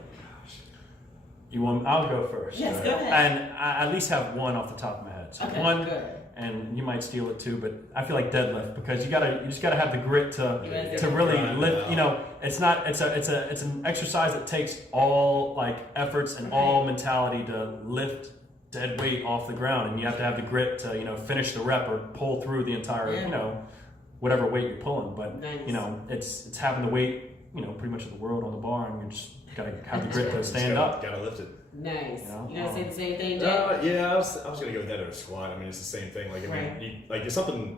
I'll go first. Yes, go ahead. And I at least have one off the top of my head. So one, good. And you might steal it too, but I feel like deadlift, because you just gotta have the grit to really lift. It's an exercise that takes all efforts and all mentality to lift dead weight off the ground, and you have to have the grit to finish the rep or pull through the entire whatever weight you're pulling. But it's having the weight pretty much of the world on the bar, and you just gotta have the grit to stand up. Gotta lift it. Nice. You gonna say the same thing, Jay? I was gonna go with that or a squat. I mean, it's the same thing. It's something.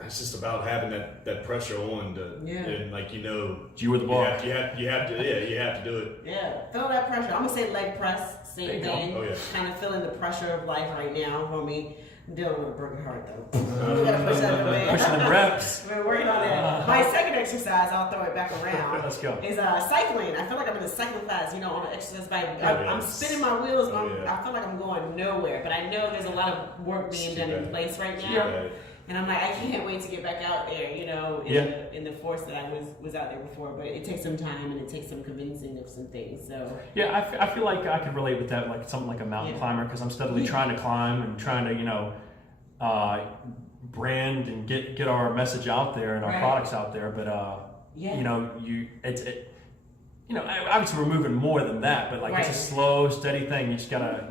It's just about having that pressure on and you were the bar. You have to do it. Yeah, feel that pressure. I'm gonna say leg press, same thing. Oh, yeah. Kind of feeling the pressure of life right now, homie. I'm dealing with a broken heart though. We gotta push that away. Pushing the reps. We're working on that. My second exercise, I'll throw it back around. Let's go. Is cycling. I feel like I'm in a cycling class, on an exercise bike. I'm spinning my wheels. I feel like I'm going nowhere, but I know there's a lot of work being done in place right now. Yeah. And I'm like, I can't wait to get back out there, in the force that I was out there before. But it takes some time and it takes some convincing of some things. So I feel like I could relate with that, like something like a mountain climber, because I'm steadily trying to climb and trying to, brand and get our message out there and our products out there. But obviously we're moving more than that, but it's a slow, steady thing. You just gotta,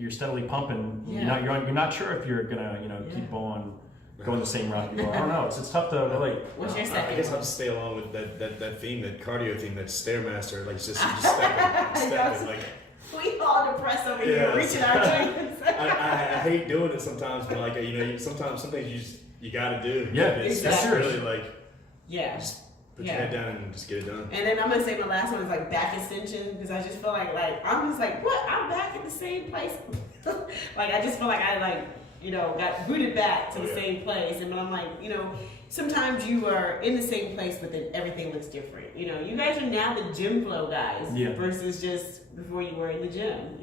you're steadily pumping. Yeah. You're not sure if you're gonna, keep on going the same route you are. I don't know. It's tough to relate. What's your second? I guess I'll just stay along with that theme, that cardio theme, that Stairmaster. Just stepping. We all depressed over here, reaching our dreams. I hate doing it sometimes, but sometimes some things you gotta do. Yeah, it's exactly. really just put your head down and just get it done. And then I'm gonna say my last one is back extension, because I just feel like I'm just what? I'm back in the same place. I just feel like I got booted back to the same place, and I'm sometimes you are in the same place, but then everything looks different. You guys are now the Gymflo guys versus just before you were in the gym.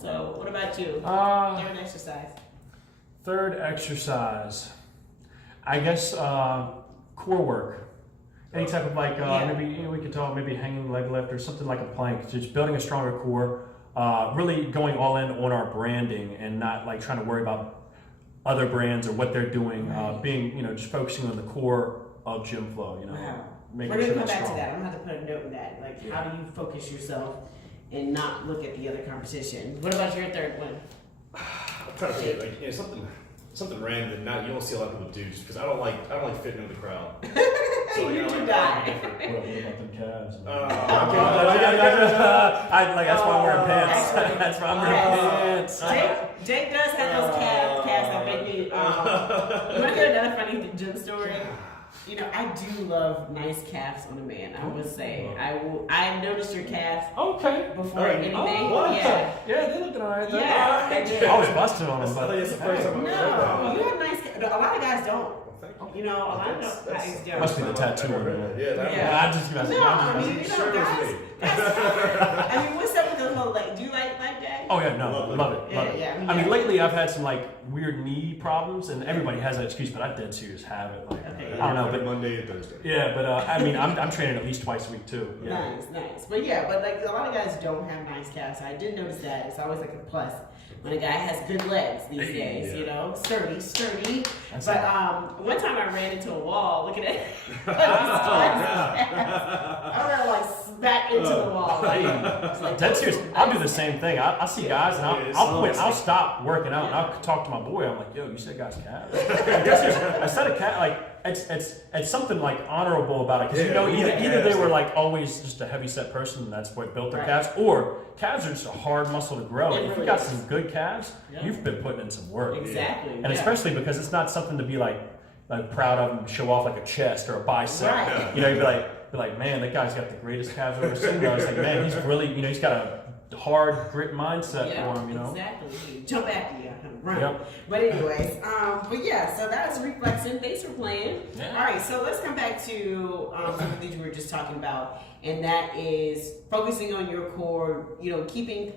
So what about you? Third exercise. I guess core work. Any type of maybe we could talk maybe hanging leg lift or something like a plank. Just building a stronger core. Really going all in on our branding and not trying to worry about other brands or what they're doing, being, just focusing on the core of Gymflo, Wow. making We're sure gonna come that's back strong. to that. I'm gonna have to put a note in that. How do you focus yourself and not look at the other competition. What about your third one? I'm trying to think, like, something random that not you don't see a lot of people do, just because I don't like fitting in the crowd. So, You know, do like, not. What about them calves? That's why I'm wearing pants. That's why I'm wearing pants. Jake does have those calves that make me. You want to hear another funny gym story? You know, I do love nice calves on a man. I would say I've noticed your calves Okay. before anything. What? Yeah. Yeah, they looking alright. Yeah, I do. I was busting on them, I but think it's the first time I've No, heard you have nice. A lot of guys don't. that. Thank You know, a lot of That's- guys don't. Must be the tattoo on there. Yeah, that Yeah. I just No, I mean, you know, Sure guys. is me. I mean, what's up with the whole like? Do you like that? Oh yeah, no, love it. Yeah. I mean, lately I've had some like weird knee problems, and everybody has that excuse, but I dead serious have it. Like, Okay. I don't know, Every but Monday and Thursday. yeah, but I mean, I'm training at least twice a week too. Yeah. Nice. But yeah, but like a lot of guys don't have nice calves. I did notice that. It's always like a plus when a guy has good legs these days. Yeah. You know, sturdy. That's But it. one time I ran into a wall. Look at it. I ran like smack into the wall. It's like, Dead serious. I'll do the same thing. I see guys and I'll quit. I'll stop working out and I'll talk to my boy. I'm like, yo, you said guys calves? Dead serious. I said a cat. Like it's something like honorable about it because you know either they were like always just a heavy set person and that's what built their calves, or calves are just a hard muscle to grow. It If really you've got is. some good calves, you've been putting in some work. Exactly. And especially because it's not something to be like proud of and show off like a chest or a bicep. Right. You know, you'd be like, man, that guy's got the greatest calves I've ever seen. I was like, man, he's really, you know, he's got a hard grit mindset for him, you know. Exactly. Jump after you, run. Yep. But anyways, but yeah, so that was reflexing. Thanks for playing. Yeah. All right, so let's come back to something that you were just talking about, and that is focusing on your core. You know, keeping,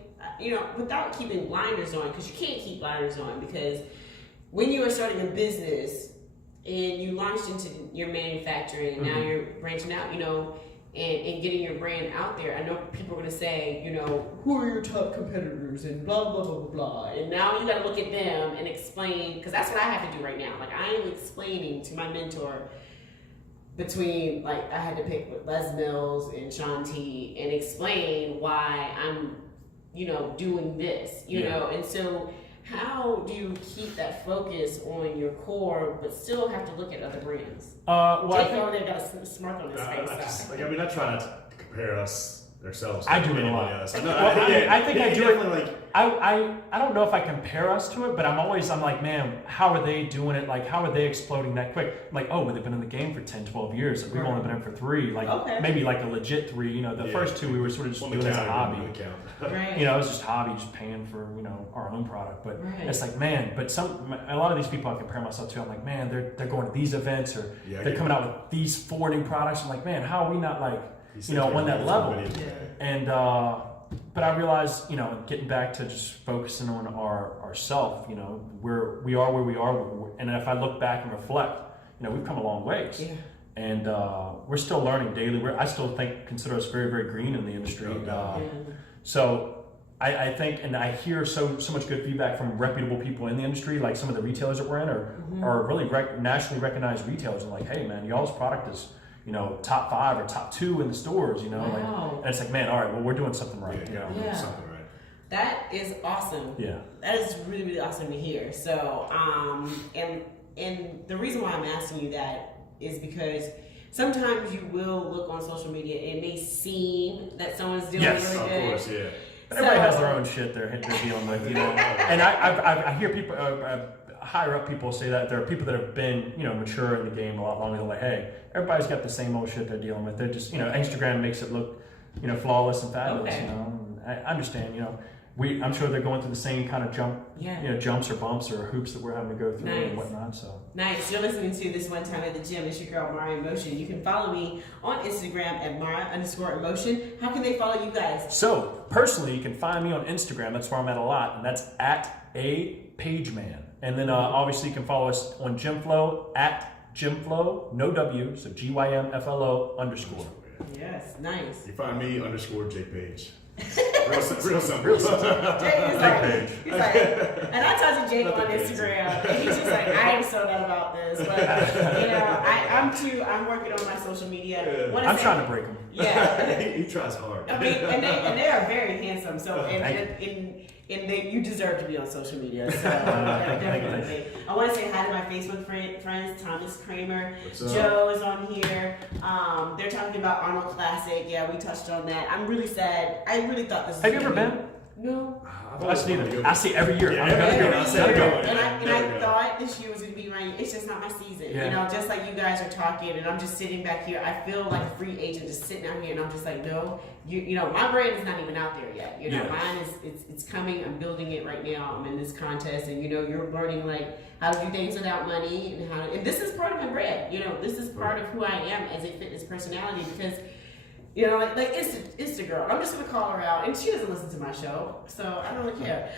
without keeping blinders on, because you can't keep blinders on because when you are starting a business and you launched into your manufacturing and now you're branching out, you know, and getting your brand out there. I know people are going to say, you know, who are your top competitors and blah, blah, blah, blah, blah. And now you got to look at them and explain, because that's what I have to do right now. Like, I am explaining to my mentor between, like, I had to pick with Les Mills and Sean T and explain why I'm, you know, doing this, you know. And so how do you keep that focus on your core but still have to look at other brands? Jake over there got a smirk on his face. I try not to compare ourselves. I do it a anybody lot. else. I think I do it. Like, I don't know if I compare us to it, but I'm like, man, how are they doing it? Like, how are they exploding that quick? I'm like, oh, well, they've been in the game for 10, 12 years. And we've only been in for 3. Like, maybe like a legit 3. You know, the first 2 we were sort of just doing it as a hobby. Right. You know, it was just hobby, just paying for, you know, our own product. But it's like, man, but a lot of these people I compare myself to, I'm like, man, they're going to these events or they're coming out with these 4 new products. I'm like, man, how are we not like, you know, on that level? And but I realized, you know, getting back to just focusing on ourself, you know, we are where we are, and if I look back and reflect, you know, we've come a long ways. Yeah. And we're still learning daily. I still consider us very, very green in the industry. So I think, and I hear so much good feedback from reputable people in the industry, like some of the retailers that we're in are really nationally recognized retailers. And like, hey, man, y'all's product is, you know, top 5 or top 2 in the stores, you know. Like, and it's like, man, all right, well, we're doing something right. You know? Yeah. Something right. That is awesome. Yeah. That is really, really awesome to hear. So, and the reason why I'm asking you that is because sometimes you will look on social media and it may seem that someone's doing really good. Of course, yeah. Everybody has their own shit they're dealing with, you know. And I hear people, higher up people say that there are people that have been, you know, mature in the game a lot longer. They're like, hey, everybody's got the same old shit they're dealing with. They're just, you know, Instagram makes it look, you know, flawless and fabulous. You know, and I understand, you know. I'm sure they're going through the same kind of jumps or bumps or hoops that we're having to go through and whatnot. So nice. You're listening to This One Time at the Gym. It's your girl Mara Emotion. You can follow me on Instagram at Mara_Emotion. How can they follow you guys? So personally, you can find me on Instagram. That's where I'm at a lot, and that's at @pageman. And then obviously you can follow us on Gymflo at Gymflo, no W, so GYMFLO_. Yes, nice. You find me _JPage. Real simple. Real simple. Jake is like, he's like, and I talked to Jake Nothing on fancy. Instagram, and he's just like, I am so not about this, but you know, I'm working on my social media. Yeah. Wanna I'm say- trying to break them. Yeah. he tries hard. I mean, and they are very handsome. So, Thank you deserve to be on social media. So, Thank you. definitely. I want to say hi to my Facebook friends, Thomas Kramer, What's up? Joe is on here. They're talking about Arnold Classic. Yeah, we touched on that. I'm really sad. I really thought this. Was Have you ever gonna been? be- No. I see it. I see every year. Yeah, I'm gonna every go. year. I'm I gonna said go. it. And I Never go. thought this year was gonna be my. It's just not my season. Yeah. You know, just like you guys are talking, and I'm just sitting back here. I feel like a free agent, just sitting out here, and I'm just like, no, you know, my brand is not even out there yet. You know, Yeah. mine is it's coming. I'm building it right now. I'm in this contest, and you know, you're learning like how to do things without money, and and this is part of my brand. You know, this is part of who I am as a fitness personality because. You know, like Insta girl. I'm just gonna call her out, and she doesn't listen to my show, so I don't really care.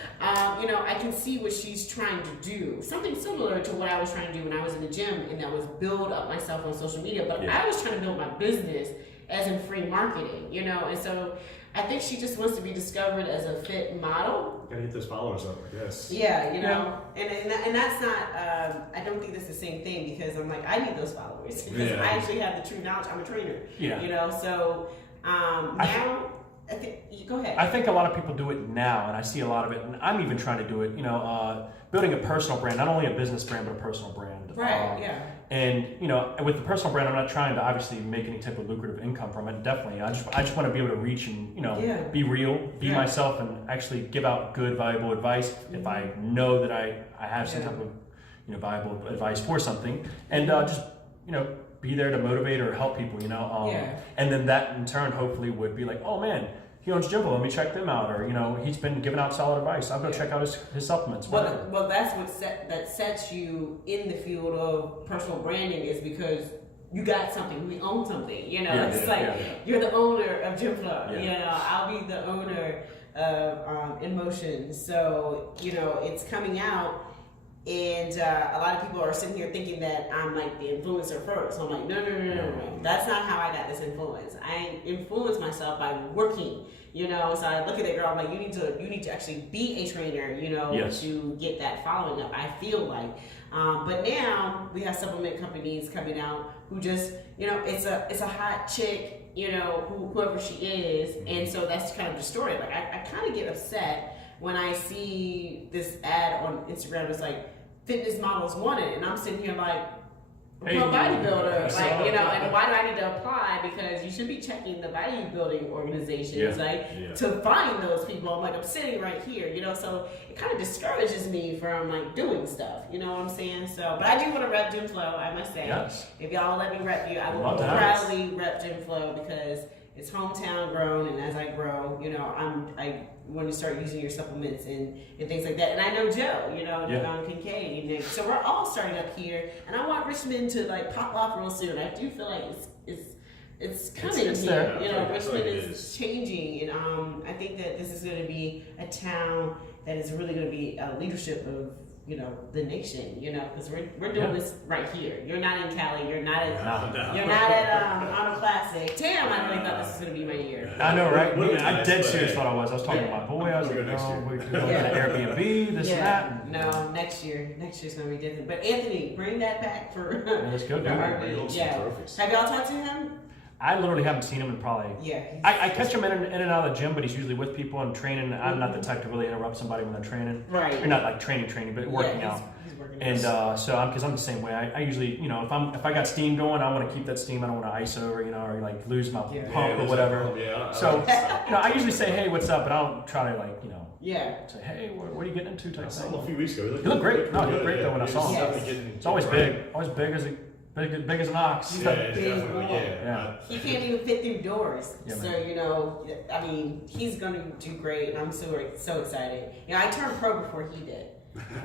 You know, I can see what she's trying to do. Something similar to what I was trying to do when I was in the gym, and that was build up myself on social media. But Yeah. I was trying to build my business as in free marketing. You know, and so I think she just wants to be discovered as a fit model. Gotta get those followers up, I guess. Yeah, you know, and that's not. I don't think that's the same thing because I'm like I need those followers because Yeah. I actually have the true knowledge. I'm a trainer. Yeah. You know, so now I think you go ahead. I think a lot of people do it now, and I see a lot of it, and I'm even trying to do it. You know, building a personal brand, not only a business brand, but a personal brand. Right. Yeah. And you know, with the personal brand, I'm not trying to obviously make any type of lucrative income from it. Definitely, I just want to be able to reach and Yeah. be real, be Yeah. myself, and actually give out good, valuable advice if I know that I have some Yeah. type of valuable advice for something, and just be there to motivate or help people. Yeah. And then that in turn hopefully would be like, oh man, he owns Gymflo, let me check them out, or he's been giving out solid advice. I'll go check out his supplements. whatever. Well, that's what sets you in the field of personal branding is because you got something. We own something. You know, Yeah, it's yeah, like yeah. you're the owner of Gymflo. Yeah. You know, I'll be the owner of InMotion. So it's coming out. And a lot of people are sitting here thinking that I'm like the influencer first. I'm like, no. That's not how I got this influence. I influence myself by working, So I look at that girl. I'm like, you need to actually be a trainer, Yes. to get that following up. I feel like, but now we have supplement companies coming out who just, it's a hot chick, whoever she is, and so that's kind of distorted. Like I kind of get upset when I see this ad on Instagram. It's like fitness models want it, and I'm sitting here like, I'm a bodybuilder, and why do I need to apply? Because you should be checking the bodybuilding organizations, to find those people. I'm like, I'm sitting right here, so it kind of discourages me from like doing stuff, you know what I'm saying? So, but I do want to rep Gymflo, I must say. Yes. If y'all let me rep you, I will Love that. proudly rep Gymflo because it's hometown grown, and as I grow, I want to start using your supplements and things like that. And I know Joe, Kincaid, so we're all starting up here, and I want Richmond to like pop off real soon. I do feel like it's coming It's here. there. Richmond is changing, and I think that this is going to be a town that is really going to be a leadership of the nation, because we're doing this right here. You're not in Cali. You're not at you're not at Arnold Classic. Damn, I really thought this was gonna be my year. I know, right? What I next, dead but serious hey. thought I was. I was talking to my boy. I was We're like, next no, year. we're going to Airbnb, this and that. No, next year's gonna be different. But Anthony, bring that back for. Let's go, dude. Bring home some Yeah. trophies. Have y'all talked to him? I literally haven't seen him in probably. Yeah. I catch him in and out of the gym, but he's usually with people and training. I'm not the type to really interrupt somebody when they're training. Right. Or not like training, but working Yeah, out. He's working And out. so because I'm the same way. I usually, if I got steam going, I want to keep that steam. I don't want to ice over, or like lose my pump or whatever. Yeah. So I usually say, hey, what's up? But I don't try to Yeah. say, hey, what are you getting into? I Type saw him thing. a few weeks ago. He looked great. No, he looked great though when I saw him. Yes. It's always big as an ox. Yeah, it's Big definitely, boy. Yeah. He can't even fit through doors. Yeah, So, I mean, he's going to do great, and I'm so excited. I turned pro before he did.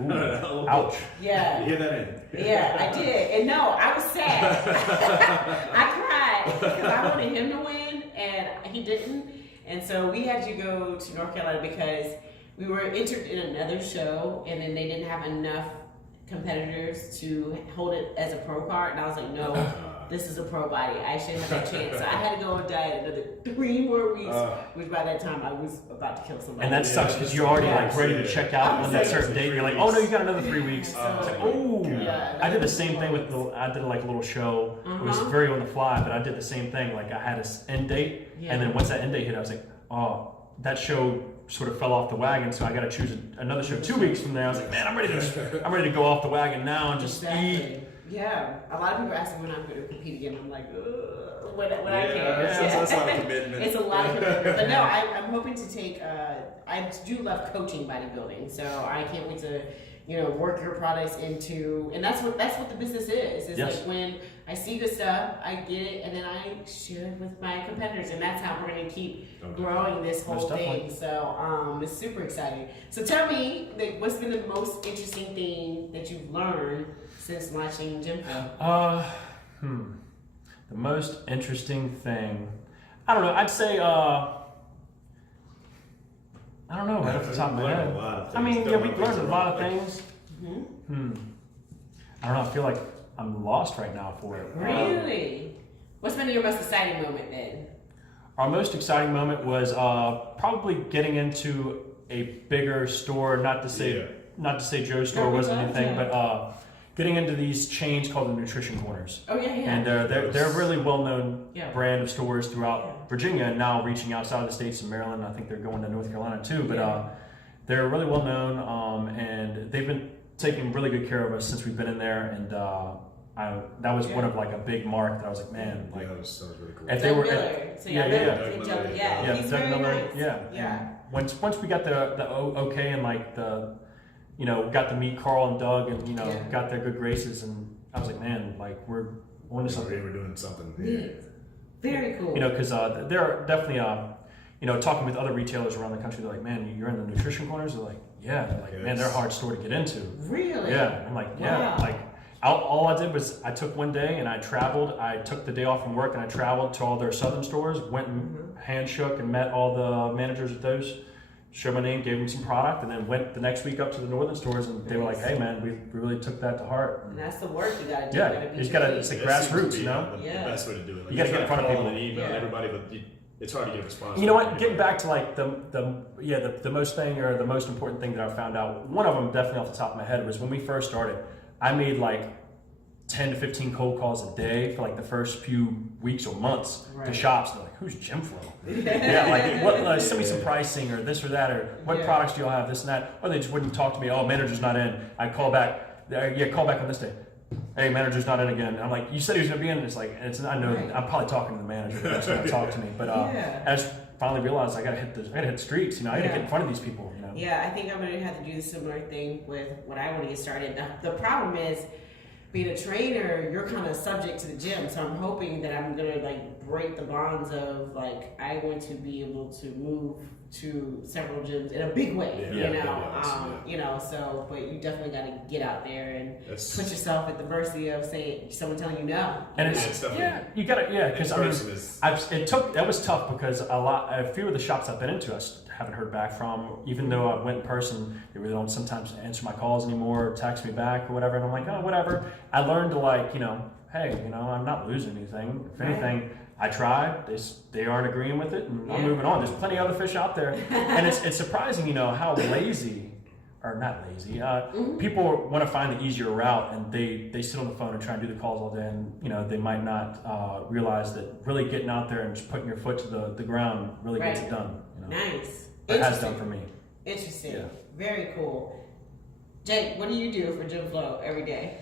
Ooh, ouch. Yeah. You hear that in? Yeah, I did. And no, I was sad. I cried because I wanted him to win, and he didn't. And so we had to go to North Carolina because we were entered in another show, and then they didn't have enough competitors to hold it as a pro card. And I was like, no, this is a pro body. I shouldn't have that chance. So I had to go on diet another 3 more weeks, which by that time I was about to kill somebody. And that sucks because you're already like ready to check out on that certain date. You're like, oh no, you got another 3 weeks. I did the same thing with I did like a little show. It was very on the fly, but I did the same thing. Like I had an end date, and then once that end date hit, I was like, oh, that show sort of fell off the wagon, so I got to choose another show 2 weeks from there. I was like, man, I'm ready to go off the wagon now and just eat. Yeah, a lot of people ask me when I'm going to compete again. I'm like, when I can. That's a lot of commitment. It's a lot of commitment. But no, I'm hoping to take. I do love coaching bodybuilding, so I can't wait to, work your products into, and that's what the business is. It's like when I see good stuff, I get it, and then I share it with my competitors, and that's how we're going to keep growing this whole thing. So it's super exciting. So tell me, what's been the most interesting thing that you've learned since launching Gymflo? The most interesting thing, I don't know. I'd say I don't know right off the top of my head. I mean, we've learned a lot of things. I don't know. I feel like I'm lost right now for it. Really? What's been your most exciting moment then? Our most exciting moment was probably getting into a bigger store. Not to say Joe's store wasn't anything, but getting into these chains called the Nutrition Corners. Oh yeah. And they're a really well-known brand of stores throughout Virginia, and now reaching outside of the states in Maryland. I think they're going to North Carolina too. But they're really well-known, and they've been taking really good care of us since we've been in there. And that was one of like a big mark that I was like, man, like that was really cool. if they were, he's very nice. Yeah. Once we got the okay and like the. Got to meet Carl and Doug and, got their good graces, and I was like, man, like we're on to something. We're doing something. Yeah. Very cool. Because they're definitely, talking with other retailers around the country, they're like, man, you're in the Nutrition Corners? They're like, yeah. They're like, man, they're a hard store to get into. Really? Yeah. I'm like, yeah. Wow. Like, all I did was I took one day and I traveled. I took the day off from work and I traveled to all their southern stores, went and hand shook and met all the managers at those. Showed my name, gave them some product, and then went the next week up to the northern stores, and they were like, "Hey, man, we really took that to heart." And that's the work you got to do. Yeah, you just got to. It's like grassroots, The best way to do it. Like, you got to get in front of people. And email everybody, but it's hard to get a response. You know what? Getting back to like the most thing or the most important thing that I found out. One of them, definitely off the top of my head, was when we first started. I made like 10 to 15 cold calls a day for like the first few weeks or months to shops. They're like, who's Gymflo? Send me some pricing or this or that, or what products do y'all have, this and that. Or they just wouldn't talk to me. Oh, manager's not in. I call back. Call back on this day. Hey, manager's not in again. And I'm like, you said he was going to be in. It's like, I know, I'm probably talking to the manager, but that's going to talk to me. But I just finally realized I got to hit the streets. I got to get in front of these people. Yeah, I think I'm going to have to do the similar thing with when I want to get started. Now, the problem is, being a trainer, you're kind of subject to the gym, so I'm hoping that I'm gonna like break the bonds of like I want to be able to move to several gyms in a big way, So, but you definitely got to get out there and put yourself at the mercy of someone telling you no. And you got to, because that was tough because a few of the shops I've been into, I haven't heard back from. Even though I went in person, they really don't sometimes answer my calls anymore, or text me back or whatever. And I'm like, oh, whatever. I learned to hey, I'm not losing anything. If anything, I tried. They aren't agreeing with it, and I'm moving on. There's plenty of other fish out there, and it's surprising, how lazy, or not lazy. People want to find the easier route, and they sit on the phone and try and do the calls all day, and they might not realize that really getting out there and just putting your foot to the ground really gets it done. Nice. It has done for me. Interesting. Yeah. Very cool. Jake, what do you do for Gymflo every day?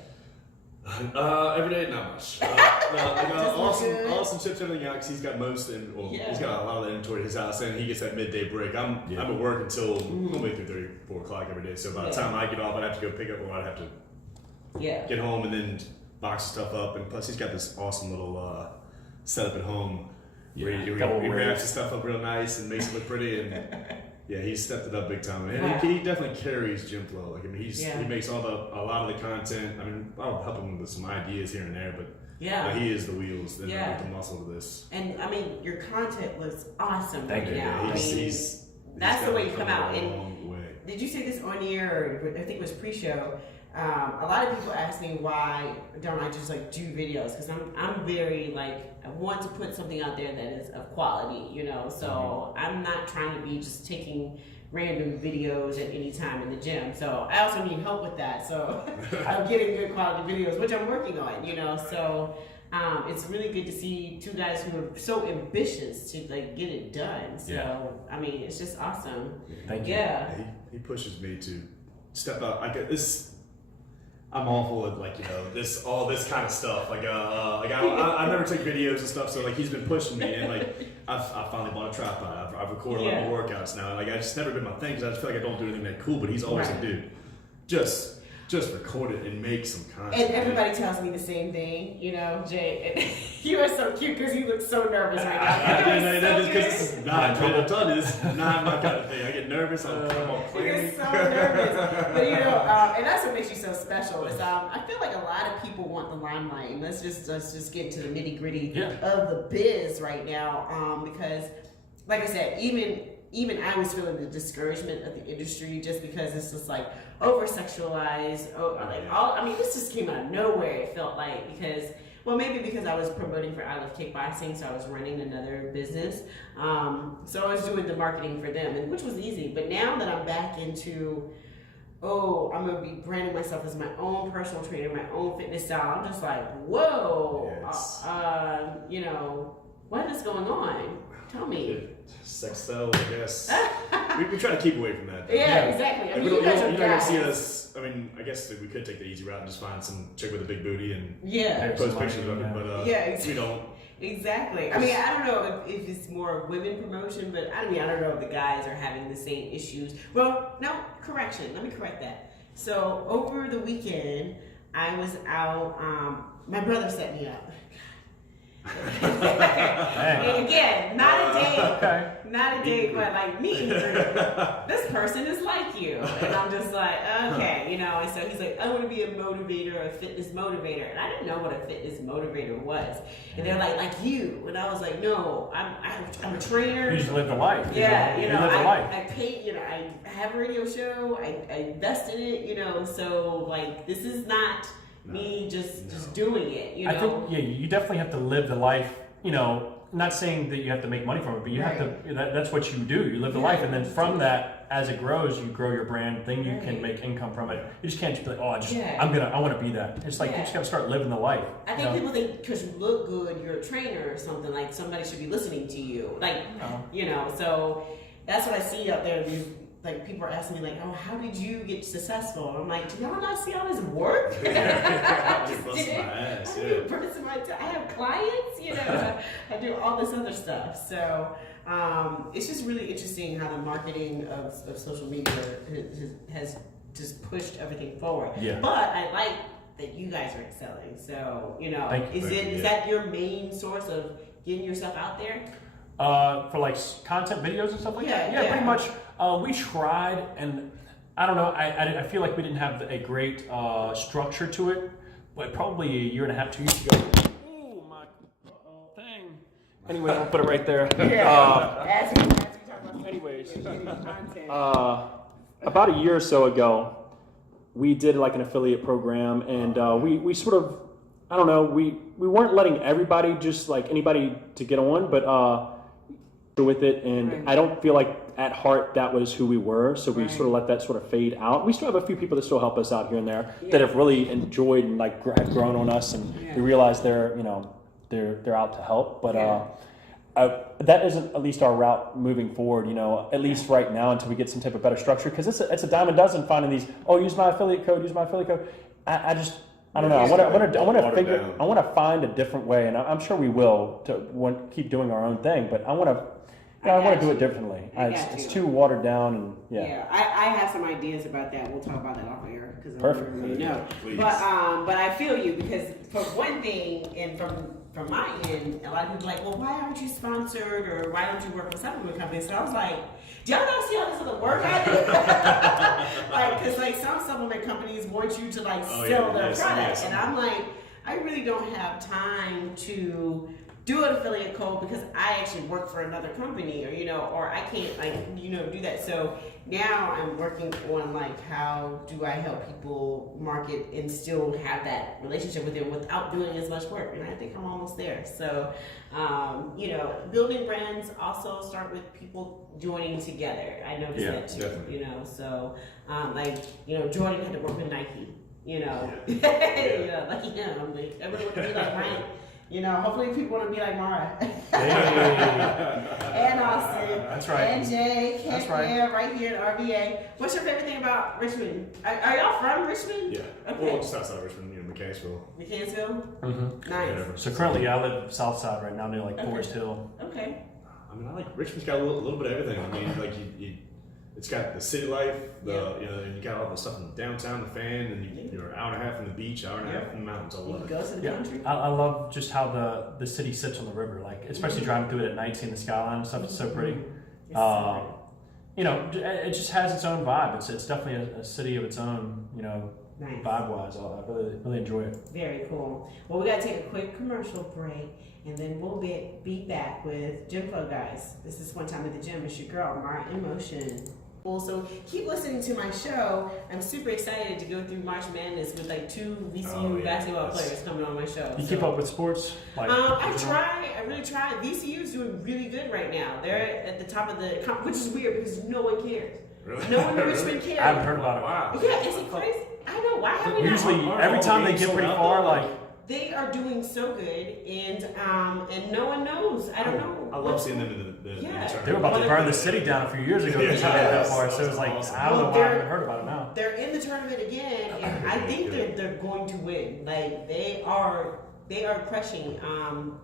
Every day, not much. Awesome chips, everything out because he's got he's got a lot of the inventory at his house, and he gets that midday break. I'm at work until normally 3:30, 4 o'clock every day. So by the time I get off, I'd have to go pick up, or I'd have to get home and then box stuff up. And plus, he's got this awesome little setup at home where he wraps his stuff up real nice and makes it look pretty. And he's stepped it up big time. And he definitely carries Gymflo. Like, he makes a lot of the content. I mean, I'll help him with some ideas here and there, but he is the wheels and the muscle to this. And I mean, your content looks awesome Thank you. now. He's that's the way you come out. Long way. Did you say this on the air, or I think it was pre-show? a lot of people ask me why don't I just like do videos, because I'm very like, I want to put something out there that is of quality, you know, so I'm not trying to be just taking random videos at any time in the gym. So I also need help with that, so I'm getting good quality videos, which I'm working on, you know, so it's really good to see two guys who are so ambitious to like get it done. So I mean, it's just awesome. Thank you. Yeah. He pushes me to step out. I get this. I'm awful at like, you know, all this kind of stuff. Like I never take videos and stuff. So like he's been pushing me, and like I finally bought a tripod. I've recorded all my workouts now. Like I just never been my thing, because I just feel like I don't do anything that cool. But he's always like, dude, just record it and make some content. And everybody tells me the same thing, you know, Jay. You are so cute because you look so nervous right now. Because this is not, I'm telling you, this is not my kind of thing. I get nervous. I'm You're so nervous. But you know, and that's what makes you so special. Is I feel like a lot of people want the limelight. And let's just get into the nitty gritty of the biz right now. Because, like I said, even I was feeling the discouragement of the industry, just because it's just like over sexualized. I mean, this just came out of nowhere. It felt like, because, well, maybe because I was promoting for I Love Kickboxing, so I was running another business. So I was doing the marketing for them, and which was easy. But now that I'm back into, I'm gonna be branding myself as my own personal trainer, my own fitness style, I'm just like, whoa, you know, what is going on? Tell me. Sex sell, I guess. we try to keep away from that. Yeah, exactly. I mean, you're you guys are not gonna see guys. us. I mean, I guess we could take the easy route and just find some chick with a big booty and Post post pictures of it, but we don't. Exactly. I mean, I don't know if it's more women promotion, but I don't know if the guys are having the same issues. Well, no, correction. Let me correct that. So over the weekend, I was out. My brother set me up. And again, not a date, but like meet and greet. This person is like you, and I'm just like, okay, you know. And so he's like, I want to be a motivator, a fitness motivator, and I didn't know what a fitness motivator was. And they're like you, and I was like, no, I'm a trainer. You just live the life. Yeah, you know, live the life. I paid, you know, I have a radio show, I invest in it, you know, so like this is not me just doing it, you know. I think you definitely have to live the life, you know, not saying that you have to make money from it, but you have to, that's what you do. You live the life, and then from that, as it grows, you grow your brand, then you can make income from it. You just can't just be like, I want to be that. It's like, you just got to start living the life. I think people think because you look good, you're a trainer or something, like somebody should be listening to you. Like, you know, so that's what I see out there. Like, people are asking me, like, oh, how did you get successful? And I'm like, do y'all not see all this work? I have clients, you know, I do all this other stuff. So it's just really interesting how the marketing of social media has just pushed everything forward. Yeah. But I like that you guys are excelling. So, you know, is that your main source of getting yourself out there? For like content videos and stuff like that? Yeah, pretty much. We tried, and I don't know, I feel like we didn't have a great structure to it, but probably a year and a half, 2 years ago. Ooh, my thing. Anyway, I'll put it right there. Anyways, about a year or so ago, we did like an affiliate program, and we sort of, I don't know, we weren't letting everybody, just like anybody to get on, but with it, and I don't feel like at heart that was who we were, so we sort of let that sort of fade out. We still have a few people that still help us out here and there that have really enjoyed and like have grown on us, and we realize they're out to help, but that isn't at least our route moving forward, you know, at least right now, until we get some type of better structure, because it's a dime a dozen finding these, use my affiliate code. I don't know. I want to find a different way, and I'm sure we will keep doing our own thing. But I want to do it differently. It's too watered down, and I have some ideas about that. We'll talk about that off air because I don't really know. Please. But I feel you, because for one thing, and from my end, a lot of people are like, well, why aren't you sponsored, or why don't you work with supplement companies? So I was like, do y'all not see all this other work I do? Like, because like some supplement companies want you to like sell their product, and I'm like, I really don't have time to do an affiliate code because I actually work for another company, or or I can't do that. So now I'm working on like how do I help people market and still have that relationship with them without doing as much work. And I think I'm almost there. So building brands also start with people joining together. I noticed that too. Definitely. So Jordan had to work with Nike. Like everyone would be like Ryan. Hopefully people want to be like Mara. And Austin. That's right. And Jay. That's right. Yeah, right here at RVA. What's your favorite thing about Richmond? Are y'all from Richmond? Yeah. Okay. Well, just outside of Richmond, Mechanicsville. Mechanicsville? Mm-hmm. Nice. So currently I live south side right now near like Forest Hill. Okay. I mean, I like Richmond's got a little bit of everything. I mean, like it's got the city life, and you got all the stuff in the downtown, the fan, and you're an hour and a half from the beach, hour and a half from the mountains. I You love can it. go to the country. I love just how the city sits on the river, like especially driving through it at night, seeing the skyline and stuff. It's so pretty. It's so It just has its own vibe. It's definitely a city of its own. nice. Vibe wise, I really enjoy it. Very cool. Well, we got to take a quick commercial break, and then we'll be back with Gymflo, guys. This is One Time at the Gym. It's your girl, Mara in Motion. So keep listening to my show. I'm super excited to go through March Madness with like 2 VCU basketball players coming on my show. You keep up with sports? Like, I really try. VCU is doing really good right now. They're at the top of the which is weird because no one cares. Really? No one in Richmond cares. I haven't heard about it. Wow. Yeah, is it crazy? I know. Why have we not? Usually, every time they get pretty far, like They are doing so good, and no one knows. I don't know. I love seeing them in the tournament. they were about to burn the city down a few years ago because they made it that far. So it was like, Awesome. I don't know why I haven't heard about it now. They're in the tournament again, and I think they're going to win. Like they are crushing.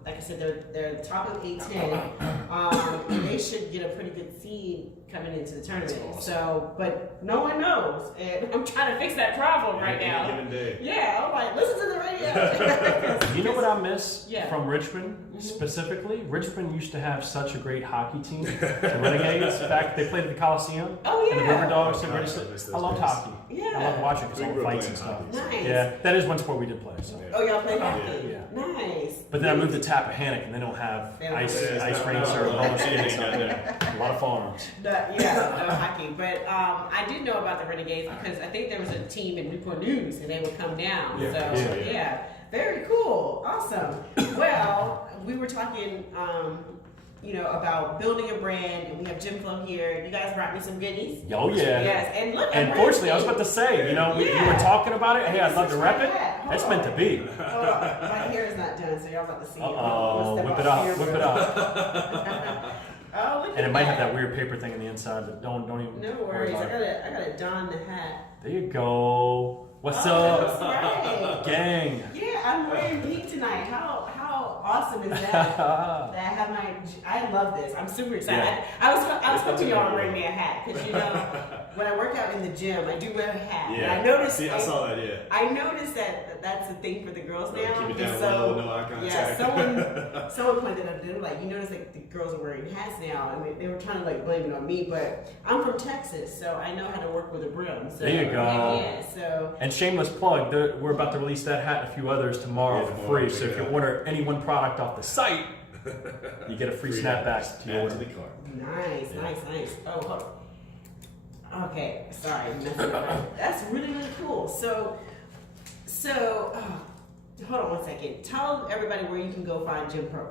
Like I said, they're top of A10, and they should get a pretty good seed coming into the tournament. Awesome. So, but no one knows, and I'm trying to fix that problem right now. Given day. Yeah, I'm like, listen to the radio. You know what I miss Yeah. from Richmond specifically? Richmond used to have such a great hockey team. The Renegades, back they played at the Coliseum. Oh And the yeah. River Dogs. Oh, and gosh, Richmond. I miss those I loved days. hockey. Yeah. I love watching because We all the grew up fights and playing stuff. hockey. Nice. Yeah, that is one sport we did play. So. Yeah. Oh, y'all play hockey. Yeah. Nice. But then I moved to Tappahannock and they don't have They don't ice have ice rinks or roller skates. A lot of farms. No hockey. But I did know about the Renegades because I think there was a team in Newport News and they would come down. Yeah. So Yeah. very cool, awesome. Well, we were talking, about building a brand, and we have Gymflo here. You guys brought me some goodies. Oh yeah. Yes, and look. And fortunately, I was about to say, you were talking about it. Hey, I'd love to rep it. It's meant to be. My hair is not done, so y'all about to see it. Oh, whip it up, whip it up. Oh, look And at it might that. have that weird paper thing on the inside, but don't even. No worry worries. I about it. gotta don the hat. There you go. What's That's up, right. gang? Yeah, I'm wearing pink tonight. How awesome is that? That I have I love this. I'm super excited. Yeah. I was hoping y'all would bring me a hat because when I work out in the gym, I do wear a hat. Yeah. And I noticed. See, I saw that. Yeah. I noticed that that's a thing for the girls now. Keep it down And low, no eye contact. Yeah, someone pointed out, they were like, you notice like the girls are wearing hats now, and they were trying to like blame it on me, but I'm from Texas, so I know how to work with a brim. So, There you go. Yeah, so. And shameless plug, we're about to release that hat and a few others tomorrow for free. So if you order any one product off the site, you get a free snapback to your Add to order. the cart. Nice. Oh, hold on. Okay, sorry, messing up. That's really cool. So, hold on one second. Tell everybody where you can go find Gymflo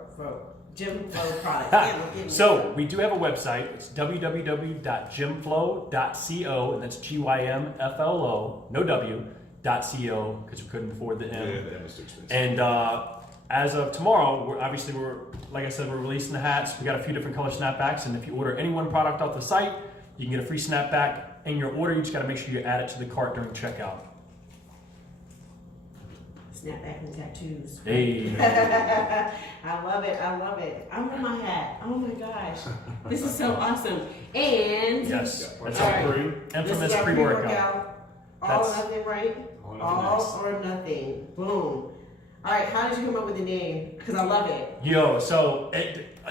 products. So we do have a website. It's www.gymflo.co, and that's GYMFLO, no W.co, because we couldn't afford the M. Yeah, that was too expensive. And as of tomorrow, we're like I said, we're releasing the hats. We got a few different color snapbacks, and if you order any one product off the site, you can get a free snapback in your order. You just got to make sure you add it to the cart during checkout. Snapback and tattoos. Hey. I love it. I'm in my hat. Oh my gosh. This is so awesome. And Yes, that's All our right. infamous this is our pre-workout. All or That's- nothing, right? All or nothing, All or nothing. Boom. All right. How did you come up with the name? Because I love it. Yo, so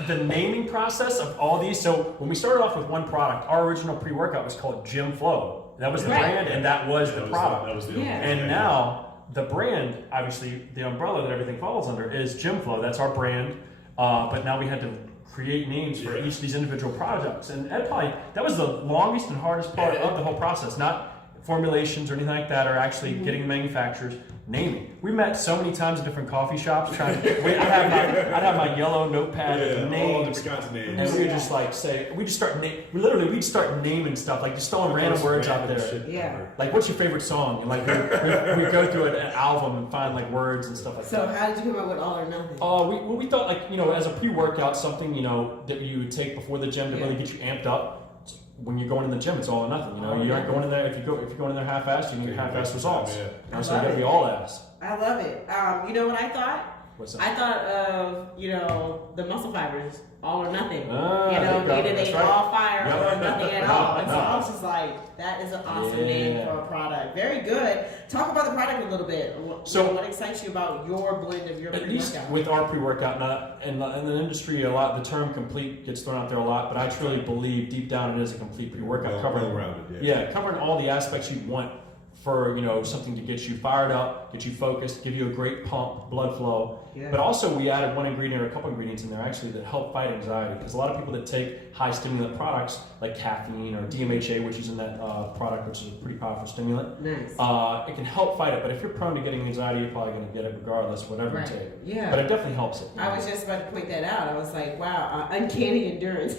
the naming process of all these. So when we started off with one product, our original pre-workout was called Gymflo. That was the Right. brand, and that was the product. That was the Yeah. And now the brand, obviously, the umbrella that everything falls under is Gymflo. That's our brand. but now we had to create names for each of these individual products, and that was the longest and hardest part of the whole process. Not formulations or anything like that, or actually getting the manufacturers naming. We met so many times at different coffee shops trying to I'd have my yellow notepad with the names, all different kinds of names, and we would just like say, we'd start naming stuff, like just throwing random words out there. Yeah. Like, what's your favorite song? And like we go through an album and find like words and stuff like that. So how did you come up with All or Nothing? We thought, like, as a pre-workout, something that you would take before the gym to really get you amped up. When you're going in the gym, it's all or nothing. You aren't going in there. If you're going in there half-assed, you can get half-assed results. So you got to be all ass. I love it. You know what I thought? What's that? I thought of the muscle fibers, all or nothing. Either they all fire or nothing at all. And so I was just like, that is an awesome name for a product. Very good. Talk about the product a little bit. What excites you about your blend of your pre-workout? At least with our pre-workout, in the industry, a lot, the term complete gets thrown out there a lot, but I truly believe deep down it is a complete pre-workout covering all the aspects you want for something to get you fired up, get you focused, give you a great pump, blood flow. But also we added one ingredient or a couple ingredients in there actually that help fight anxiety, because a lot of people that take high stimulant products like caffeine or DMHA, which is in that product, which is a pretty powerful stimulant, it can help fight it. But if you're prone to getting anxiety, you're probably going to get it regardless, whatever you take. Yeah. But it definitely helps it. I was just about to point that out. I was like, wow, uncanny endurance.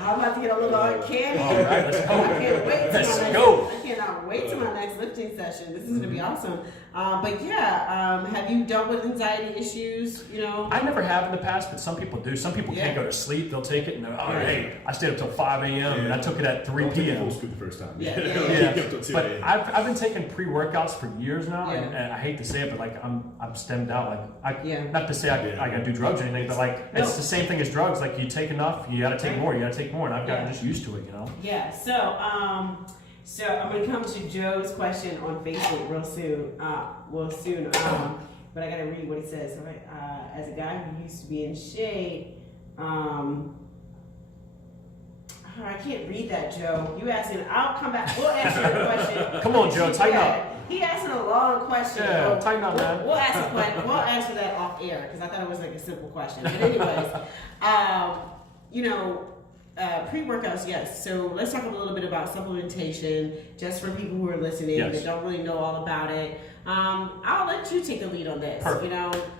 I'm about to get a little uncanny. All right, let's go. I can't wait. I cannot wait to my next lifting session. This is going to be awesome. Have you dealt with anxiety issues? I never have in the past, but some people do. Some people can't go to sleep. They'll take it and they're, hey, I stayed up till 5 a.m. and I took it at 3 p.m. Full scoop the first time. But I've been taking pre-workouts for years now, and I hate to say it, but like I'm stemmed out. Like not to say I gotta do drugs or anything, but like it's the same thing as drugs. Like you take enough, you gotta take more. You gotta take more, and I've gotten just used to it. Yeah. So I'm gonna come to Joe's question on Facebook real soon. But I gotta read what he says. All right. As a guy who used to be in shape, I can't read that, Joe. You asking? I'll come back. We'll answer your question. Come on, Joe. Tighten up. He asking a long question. Yeah, tighten up, man. We'll answer that off air because I thought it was like a simple question. But anyways, pre-workouts, yes. So let's talk a little bit about supplementation, just for people who are listening that don't really know all about it. I'll let you take the lead on this. Perfect.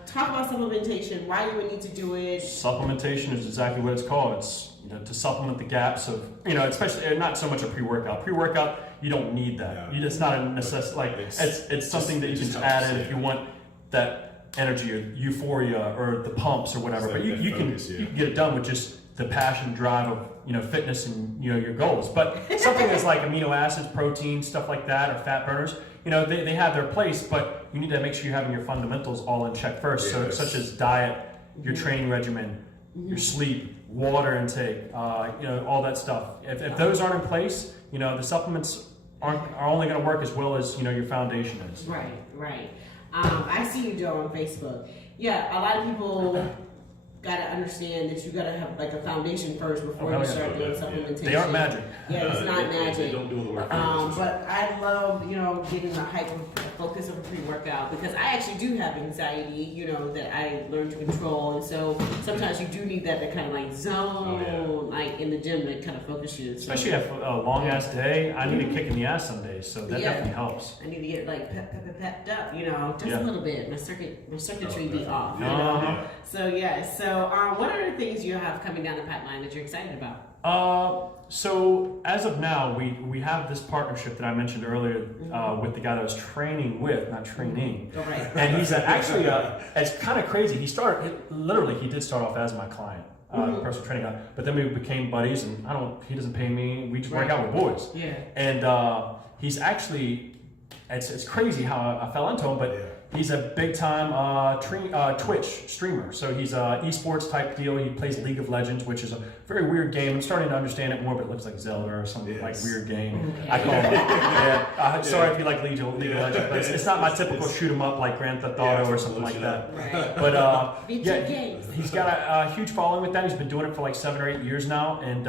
Talk about supplementation, why you would need to do it. Supplementation is exactly what it's called. It's to supplement the gaps of especially not so much a pre-workout. Pre-workout, you don't need that. It's not a necessity. Like it's something that you can add in if you want that energy or euphoria or the pumps or whatever. But you can get it done with just the passion, drive of fitness and your goals. But something that's like amino acids, protein, stuff like that, or fat burners, they have their place, but you need to make sure you're having your fundamentals all in check first. So such as diet, your training regimen, your sleep, water intake, all that stuff. If those aren't in place, the supplements are only going to work as well as your foundation is. Right. I see you, Joe, on Facebook. Yeah, a lot of people got to understand that you got to have like a foundation first before you start doing supplementation. They aren't magic. Yeah, it's not magic. They don't do all the work. But I love, getting the hyper focus of a pre-workout because I actually do have anxiety, that I learned to control. And so sometimes you do need that to kind of like zone, like in the gym to kind of focus you. So, especially a long ass day. I need a kick in the ass some days, so that definitely helps. I need to get like pepped up, just a little bit. My circuitry be off. So what are the things you have coming down the pipeline that you're excited about? So as of now, we have this partnership that I mentioned earlier with the guy that I was training with, not training. Oh, right. And he's actually, it's kind of crazy. He did start off as my client, personal training guy, but then we became buddies, and he doesn't pay me. We just work out with boys. Yeah. And he's actually, it's crazy how I fell into him, but he's a big time Twitch streamer. So he's a esports type deal. He plays League of Legends, which is a very weird game. I'm starting to understand it more, but it looks like Zelda or some like weird game. Okay. I call it. Sorry if you like League of Legends, but it's not my typical shoot 'em up like Grand Theft Auto or something like that. Right. But he's got a huge following with that. He's been doing it for like 7 or 8 years now, and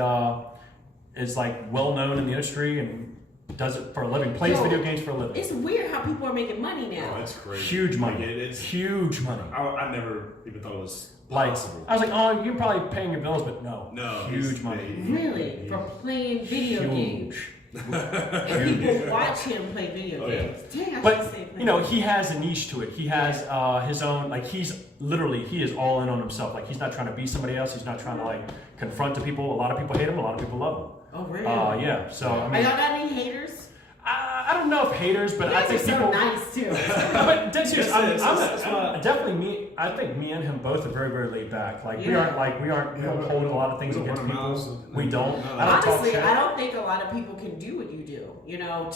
is like well known in the industry and does it for a living, plays video games for a living. It's weird how people are making money now. Oh, that's crazy. Huge money. Like, it's huge money. I never even thought it was Like, possible. I was like, oh, you're probably paying your bills, but no. Huge he's- money. Really? For playing video games. Huge. And people watch him play video games. Dang, I But should say you know, he has a niche to it. He has his own. Like he is all in on himself. Like he's not trying to be somebody else. He's not trying to like confront the people. A lot of people hate him. A lot of people love him. Oh really? Yeah. So I Are mean, y'all got any haters? I don't know if haters, but You I guys think are so people. nice too. But dead serious, That's I'm definitely me. I think me and him both are very, very laid back. Like we Yeah. aren't we don't hold a lot of things we don't against run our people. mouths. We don't. No. I don't talk Honestly, shit. I don't think a lot of people can do what you do. You know,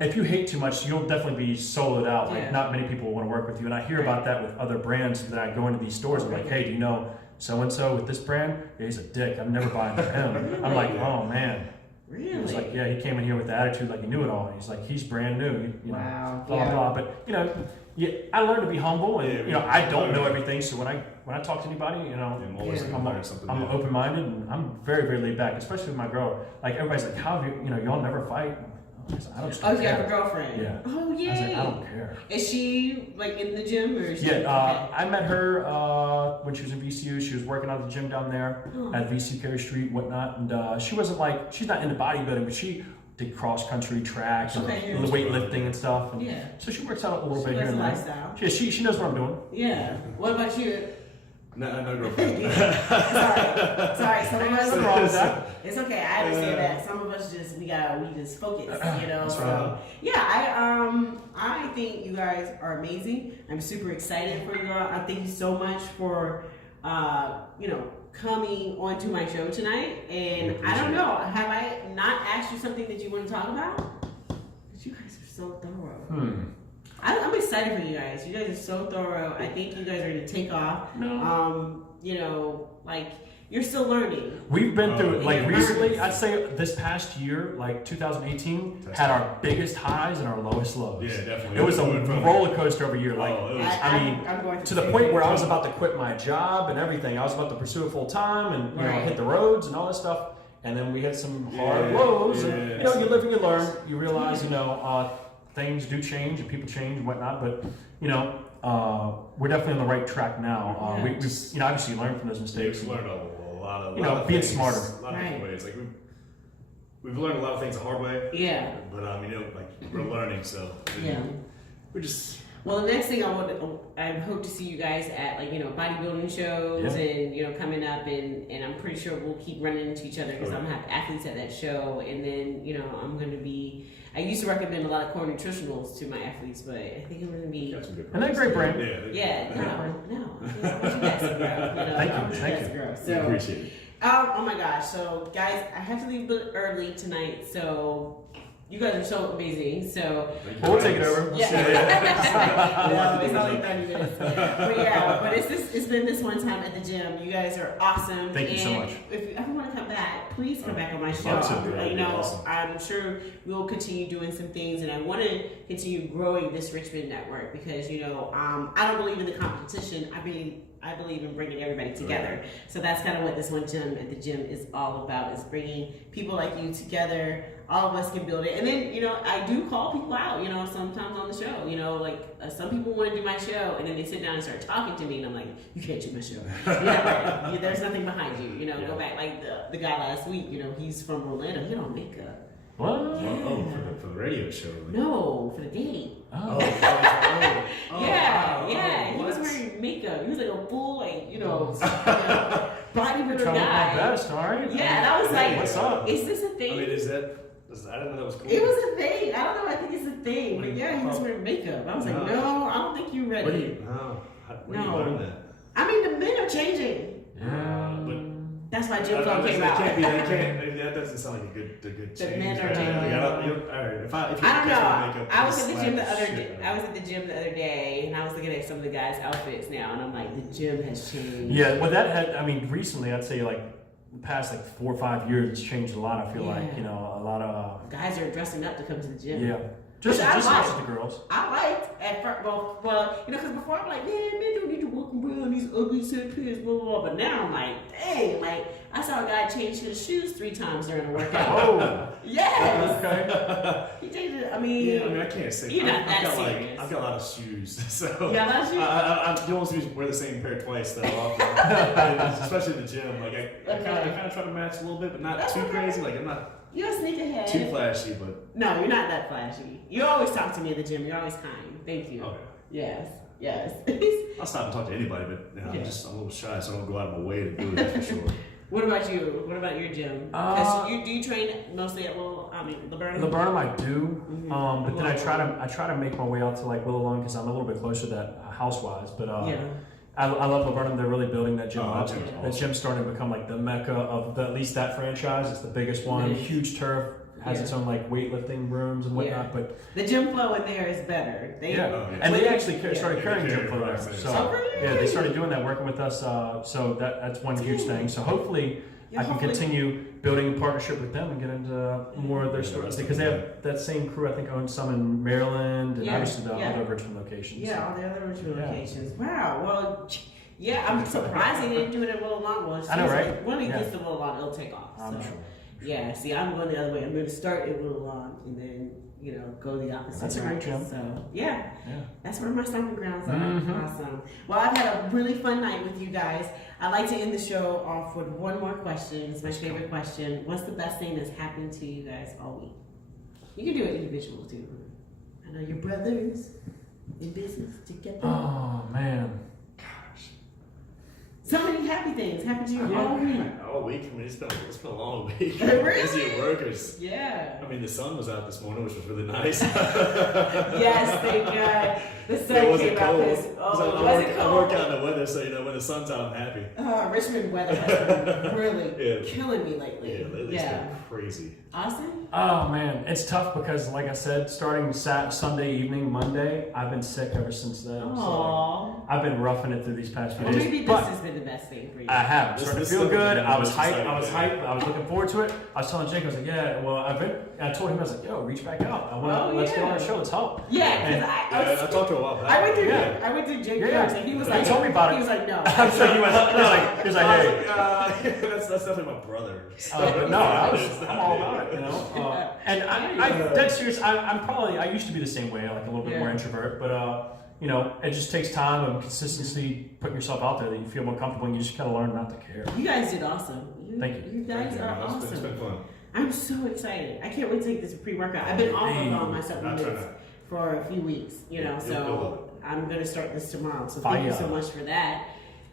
If you hate too much, you'll definitely be soloed out. Like Yeah. not many people want to work with you. And I hear about that with other brands that I go into these stores. I'm like, hey, do you know so and so with this brand? Yeah, he's a dick. I'm never buying from him. I'm like, oh man. really. He was like, yeah, he came in here with the attitude like he knew it all. He's like, he's brand new. You know, Wow. blah Yeah. blah blah. But you know, yeah, I learned to be humble, and Yeah, you know, I don't know everything. So when I talk to anybody, you know, I'm always Yeah. looking to learn something I'm new. open-minded and I'm very, very laid back, especially with my girl. Like everybody's like, how have you know, y'all never fight? I was like, I don't just Oh, you care. have a girlfriend? Yeah. Oh, I was yay. like, I don't care. Is she like in the gym or is she? Yeah, I met her when she was in VCU. She was working out at the gym down there Oh. at VCU Carey Street, whatnot. And she wasn't like, she's not into bodybuilding, but she did cross country, track, and Okay, yeah. weightlifting and stuff. And Yeah. so she works out a little She bit here lives and a there. lifestyle. Yeah, she knows what I'm doing. Yeah. What about you? No girlfriend. Sorry. Some of Nothing wrong with us. that. It's okay. I understand that. Some of us just we just focus. You know. That's So right. yeah, I think you guys are amazing. I'm super excited for you all. I thank you so much for coming onto my show tonight. And I don't know, have I not asked you something that you want to talk about? Because you guys are so thorough. I'm excited for you guys. You guys are so thorough. I think you guys are going to take off. No. You're still learning. We've been through, like Yeah. recently, I'd say this past year, like 2018, had our biggest highs and our lowest lows. Yeah, definitely. It was a Went from- roller coaster every year. Like, Oh, it was- I mean, I'm going to the point where I was about to quit my job and everything. I was about to pursue it full time and you know Right. hit the roads and all that stuff. And then we hit some hard Yeah, lows. And, yeah. you know, you live and you learn. You realize, you know, things do change and people change and whatnot. But you know, we're definitely on the right track now. We you know, obviously learn from those mistakes. We've learned a lot of You know, lot of being things, smarter. a lot of different Right. ways. Like we've learned a lot of things the hard way. Yeah. But like we're learning, so Yeah. we're just Well, the next thing I hope to see you guys at bodybuilding shows and coming up and I'm pretty sure we'll keep running into each other because I'm gonna have athletes at that show and then I'm gonna be. I used to recommend a lot of core nutritionals to my athletes, but I think I'm gonna be. got some good And they're a great brand. Yeah. No. I want you guys to grow. Thank you, I want thank guys to you. grow. We So, appreciate it. oh my gosh. So, guys, I have to leave a bit early tonight. So, you guys are so amazing. So, Well, we'll take it over. We'll see you later. no, it's only 30 minutes. But yeah, but it's been this one time at the gym. You guys are awesome. Thank you so And much. If you ever want to come back, please come back on my show. Love to, bro. Awesome. I'm sure we'll continue doing some things, and I want to continue growing this Richmond network because I don't believe in the competition. I believe in bringing everybody together. So that's kind of what this one gym at the gym is all about: is bringing people like you together. All of us can build it, and then I do call people out. Sometimes on the show. Some people want to do my show, and then they sit down and start talking to me, and I'm like, "You can't do my show. There's nothing behind you. Go back like the guy last week. He's from Orlando. He don't make up. What? Oh, for the radio show. No, for the date. Oh. Yeah. He was What? wearing makeup. He was like a full bodybuilder Trying my guy. best, all right? Yeah, and I was like, What's up? Is this a thing? I mean, I didn't know that was cool. It was a thing. I don't know. I think it's a thing. But yeah, he was wearing makeup. I was like, No. no, I don't think you're ready. Where do you learn that? I mean, the men are changing. Yeah. That's why Gymflo came out. That doesn't sound like a good The change. men are right? changing. If you I don't catch know. my makeup, I was at the slap gym the the other shit day. out of I was at the gym the other day, and I was looking at some of the guys' outfits now, and I'm like, the gym has changed. Yeah, well, recently, I'd say the past 4 or 5 years, it's changed a lot. I feel like, a lot of, Guys are dressing up to come to the gym. yeah. Just Which I as like. much as the girls. I liked at first, well, because before I'm like, man don't need to walk around these ugly set pants, blah, blah, blah. But now I'm like, dang, I saw a guy change his shoes 3 times during a workout. Oh, Yes. okay. He changed it. I can't say. You're not that I've got serious. I've got a lot of shoes, so You got a lot of shoes? I don't want to wear the same pair twice that often, especially in the gym. Like I Okay. kind of try to match a little bit, but not That's too okay. crazy. Like I'm not You're a sneakerhead. too flashy, but No, you're not that flashy. You always talk to me at the gym. You're always kind. Thank you. okay. Yes. Yes. I'll stop and talk to anybody, but you know, Yeah. I'm a little shy, so I don't go out of my way to do it for sure. What about you? What about your gym? 'Cause do you train mostly at Laburnum? Laburnum, I do, Mhm. but then I try to make my way out to like Willow Lawn because I'm a little bit closer to that house wise. But Yeah. I love Laburnum. They're really building that gym Oh, up. that gym's That awesome. gym's starting to become like the mecca of at least that franchise. It's the biggest one. Nice. Huge turf. Has its own like weightlifting rooms and whatnot. Yeah. But The Gymflo in there is better. They, yeah, Oh, yeah. and they actually Yeah. started carrying They carry Gymflo there. products. So Oh, really? yeah, they started doing that, working with us. So that's one huge thing. So hopefully. Yeah, I can hopefully- continue building a partnership with them and get into more of their Yeah, stores that's because they good. have that same crew. I think owns some in Maryland and Yeah, obviously the yeah. other Richmond locations. Yeah, all the other original Yeah. locations. Wow. Well, yeah, I'm surprised they didn't do it at Willow Lawn. Well, I know, right? Like, when it Yeah. gets to Willow Lawn, it'll take off. I'm so. sure. Yeah, see, I'm going the other way. I'm going to start at Willow Lawn and then, go the opposite. That's a great direction. gym. So, yeah, Yeah. that's where my stomping grounds are. Mhm. Awesome. Well, I've had a really fun night with you guys. I'd like to end the show off with one more question. It's my favorite question. What's the best thing that's happened to you guys all week? You can do it individual too. I know you're brothers in business together. Oh man. So many happy things happened to you all week. All week. I mean, it's been a long week. Really? Busy at work. Yeah. I mean, the sun was out this morning, which was really nice. Yes, thank God. The sun It wasn't came out cold. this. Oh, So was it I cold? work out in the weather, so when the sun's out, I'm happy. Richmond weather has been really Yeah. killing me lately. Yeah, lately it's been crazy. Awesome. Oh man, it's tough because like I said, starting Sunday evening, Monday, I've been sick ever since then. So Aww. I've been roughing it through these past few Well, days. maybe this but has been the best thing for you. I have. I'm This- starting this to feel is good. the I was most hyped. exciting I was thing. hyped. I was looking forward to it. I was telling Jake, I was like, yeah, well, I told him, I was like, yo, reach back out. Let's get on the show. Let's help. Yeah, And- because I talked to her a while back. I went through. Yeah. I went through Jake Yeah. first, and he was He like, told me about it. He was like, no. I'm sure he was like, I hey. was like, that's definitely my brother. But no, I'm all about it, you know. And I dead serious. I used to be the same way, like a little bit more Yeah. introvert, but it just takes time and consistency putting yourself out there that you feel more comfortable, and you just gotta learn not to care. You guys did awesome. Thank you. You guys Thank you, are man. It's awesome. been fun. I'm so excited. I can't wait to take this pre-workout. I've been off of all my I'll try supplements that. for a few weeks, You'll love so I'm gonna start this tomorrow. So Fire. thank you so much for that.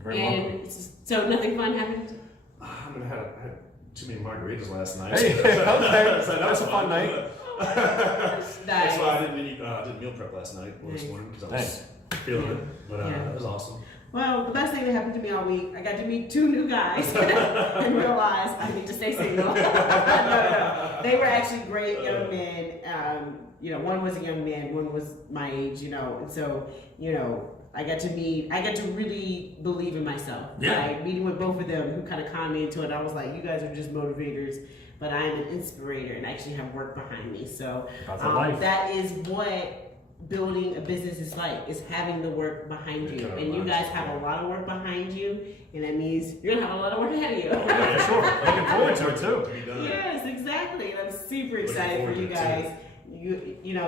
You're very welcome. And so nothing fun happened. I mean, I had too many margaritas last night. Hey, okay. So That was a fun night. That's why I didn't meal prep last night or this Nice. morning because I was feeling it. But Yeah. it was awesome. Well, the best thing that happened to me all week, I got to meet 2 new guys and realize I need to stay single. No. They were actually great young men. One was a young man, one was my age, and so, I got to really believe in myself. Yeah. Like, meeting with both of them who kind of calmed me into it. I was like, you guys are just motivators, but I am an inspirator and I actually have work behind me. So About the life. that is what building a business is like, is having the work behind you. And you guys have a lot of work behind you, and that means you're gonna have a lot of work ahead of you. Yeah, for sure. Looking forward to it too. Be done. Yes, exactly. And I'm super Looking excited for forward you to it, guys.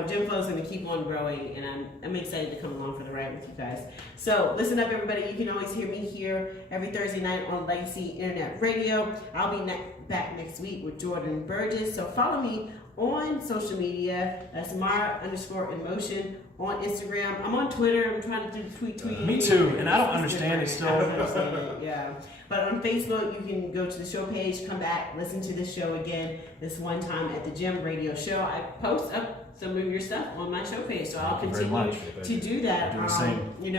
Gymflo's going to keep on growing, and I'm excited to come along for the ride with you guys. So listen up, everybody. You can always hear me here every Thursday night on Legacy Internet Radio. I'll be back next week with Jordan Burgess. So follow me on social media. That's Mara_in_motion on Instagram. I'm on Twitter. I'm trying to do tweet. Me too, and I don't It's understand it different. I don't still. understand it, yeah. But on Facebook, you can go to the show page, come back, listen to this show again. This one time at the Gym Radio Show, I post up some of your stuff on my show page, so I'll Thank you very continue much. to do that. I'll do the same. We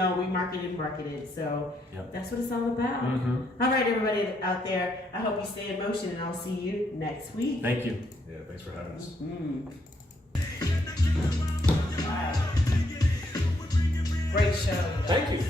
marketed, so Yep. that's what it's all about. Mm-hmm. All right, everybody out there, I hope you stay in motion, and I'll see you next week. Thank you. Yeah, thanks for having us. All right. Great show. Thank you.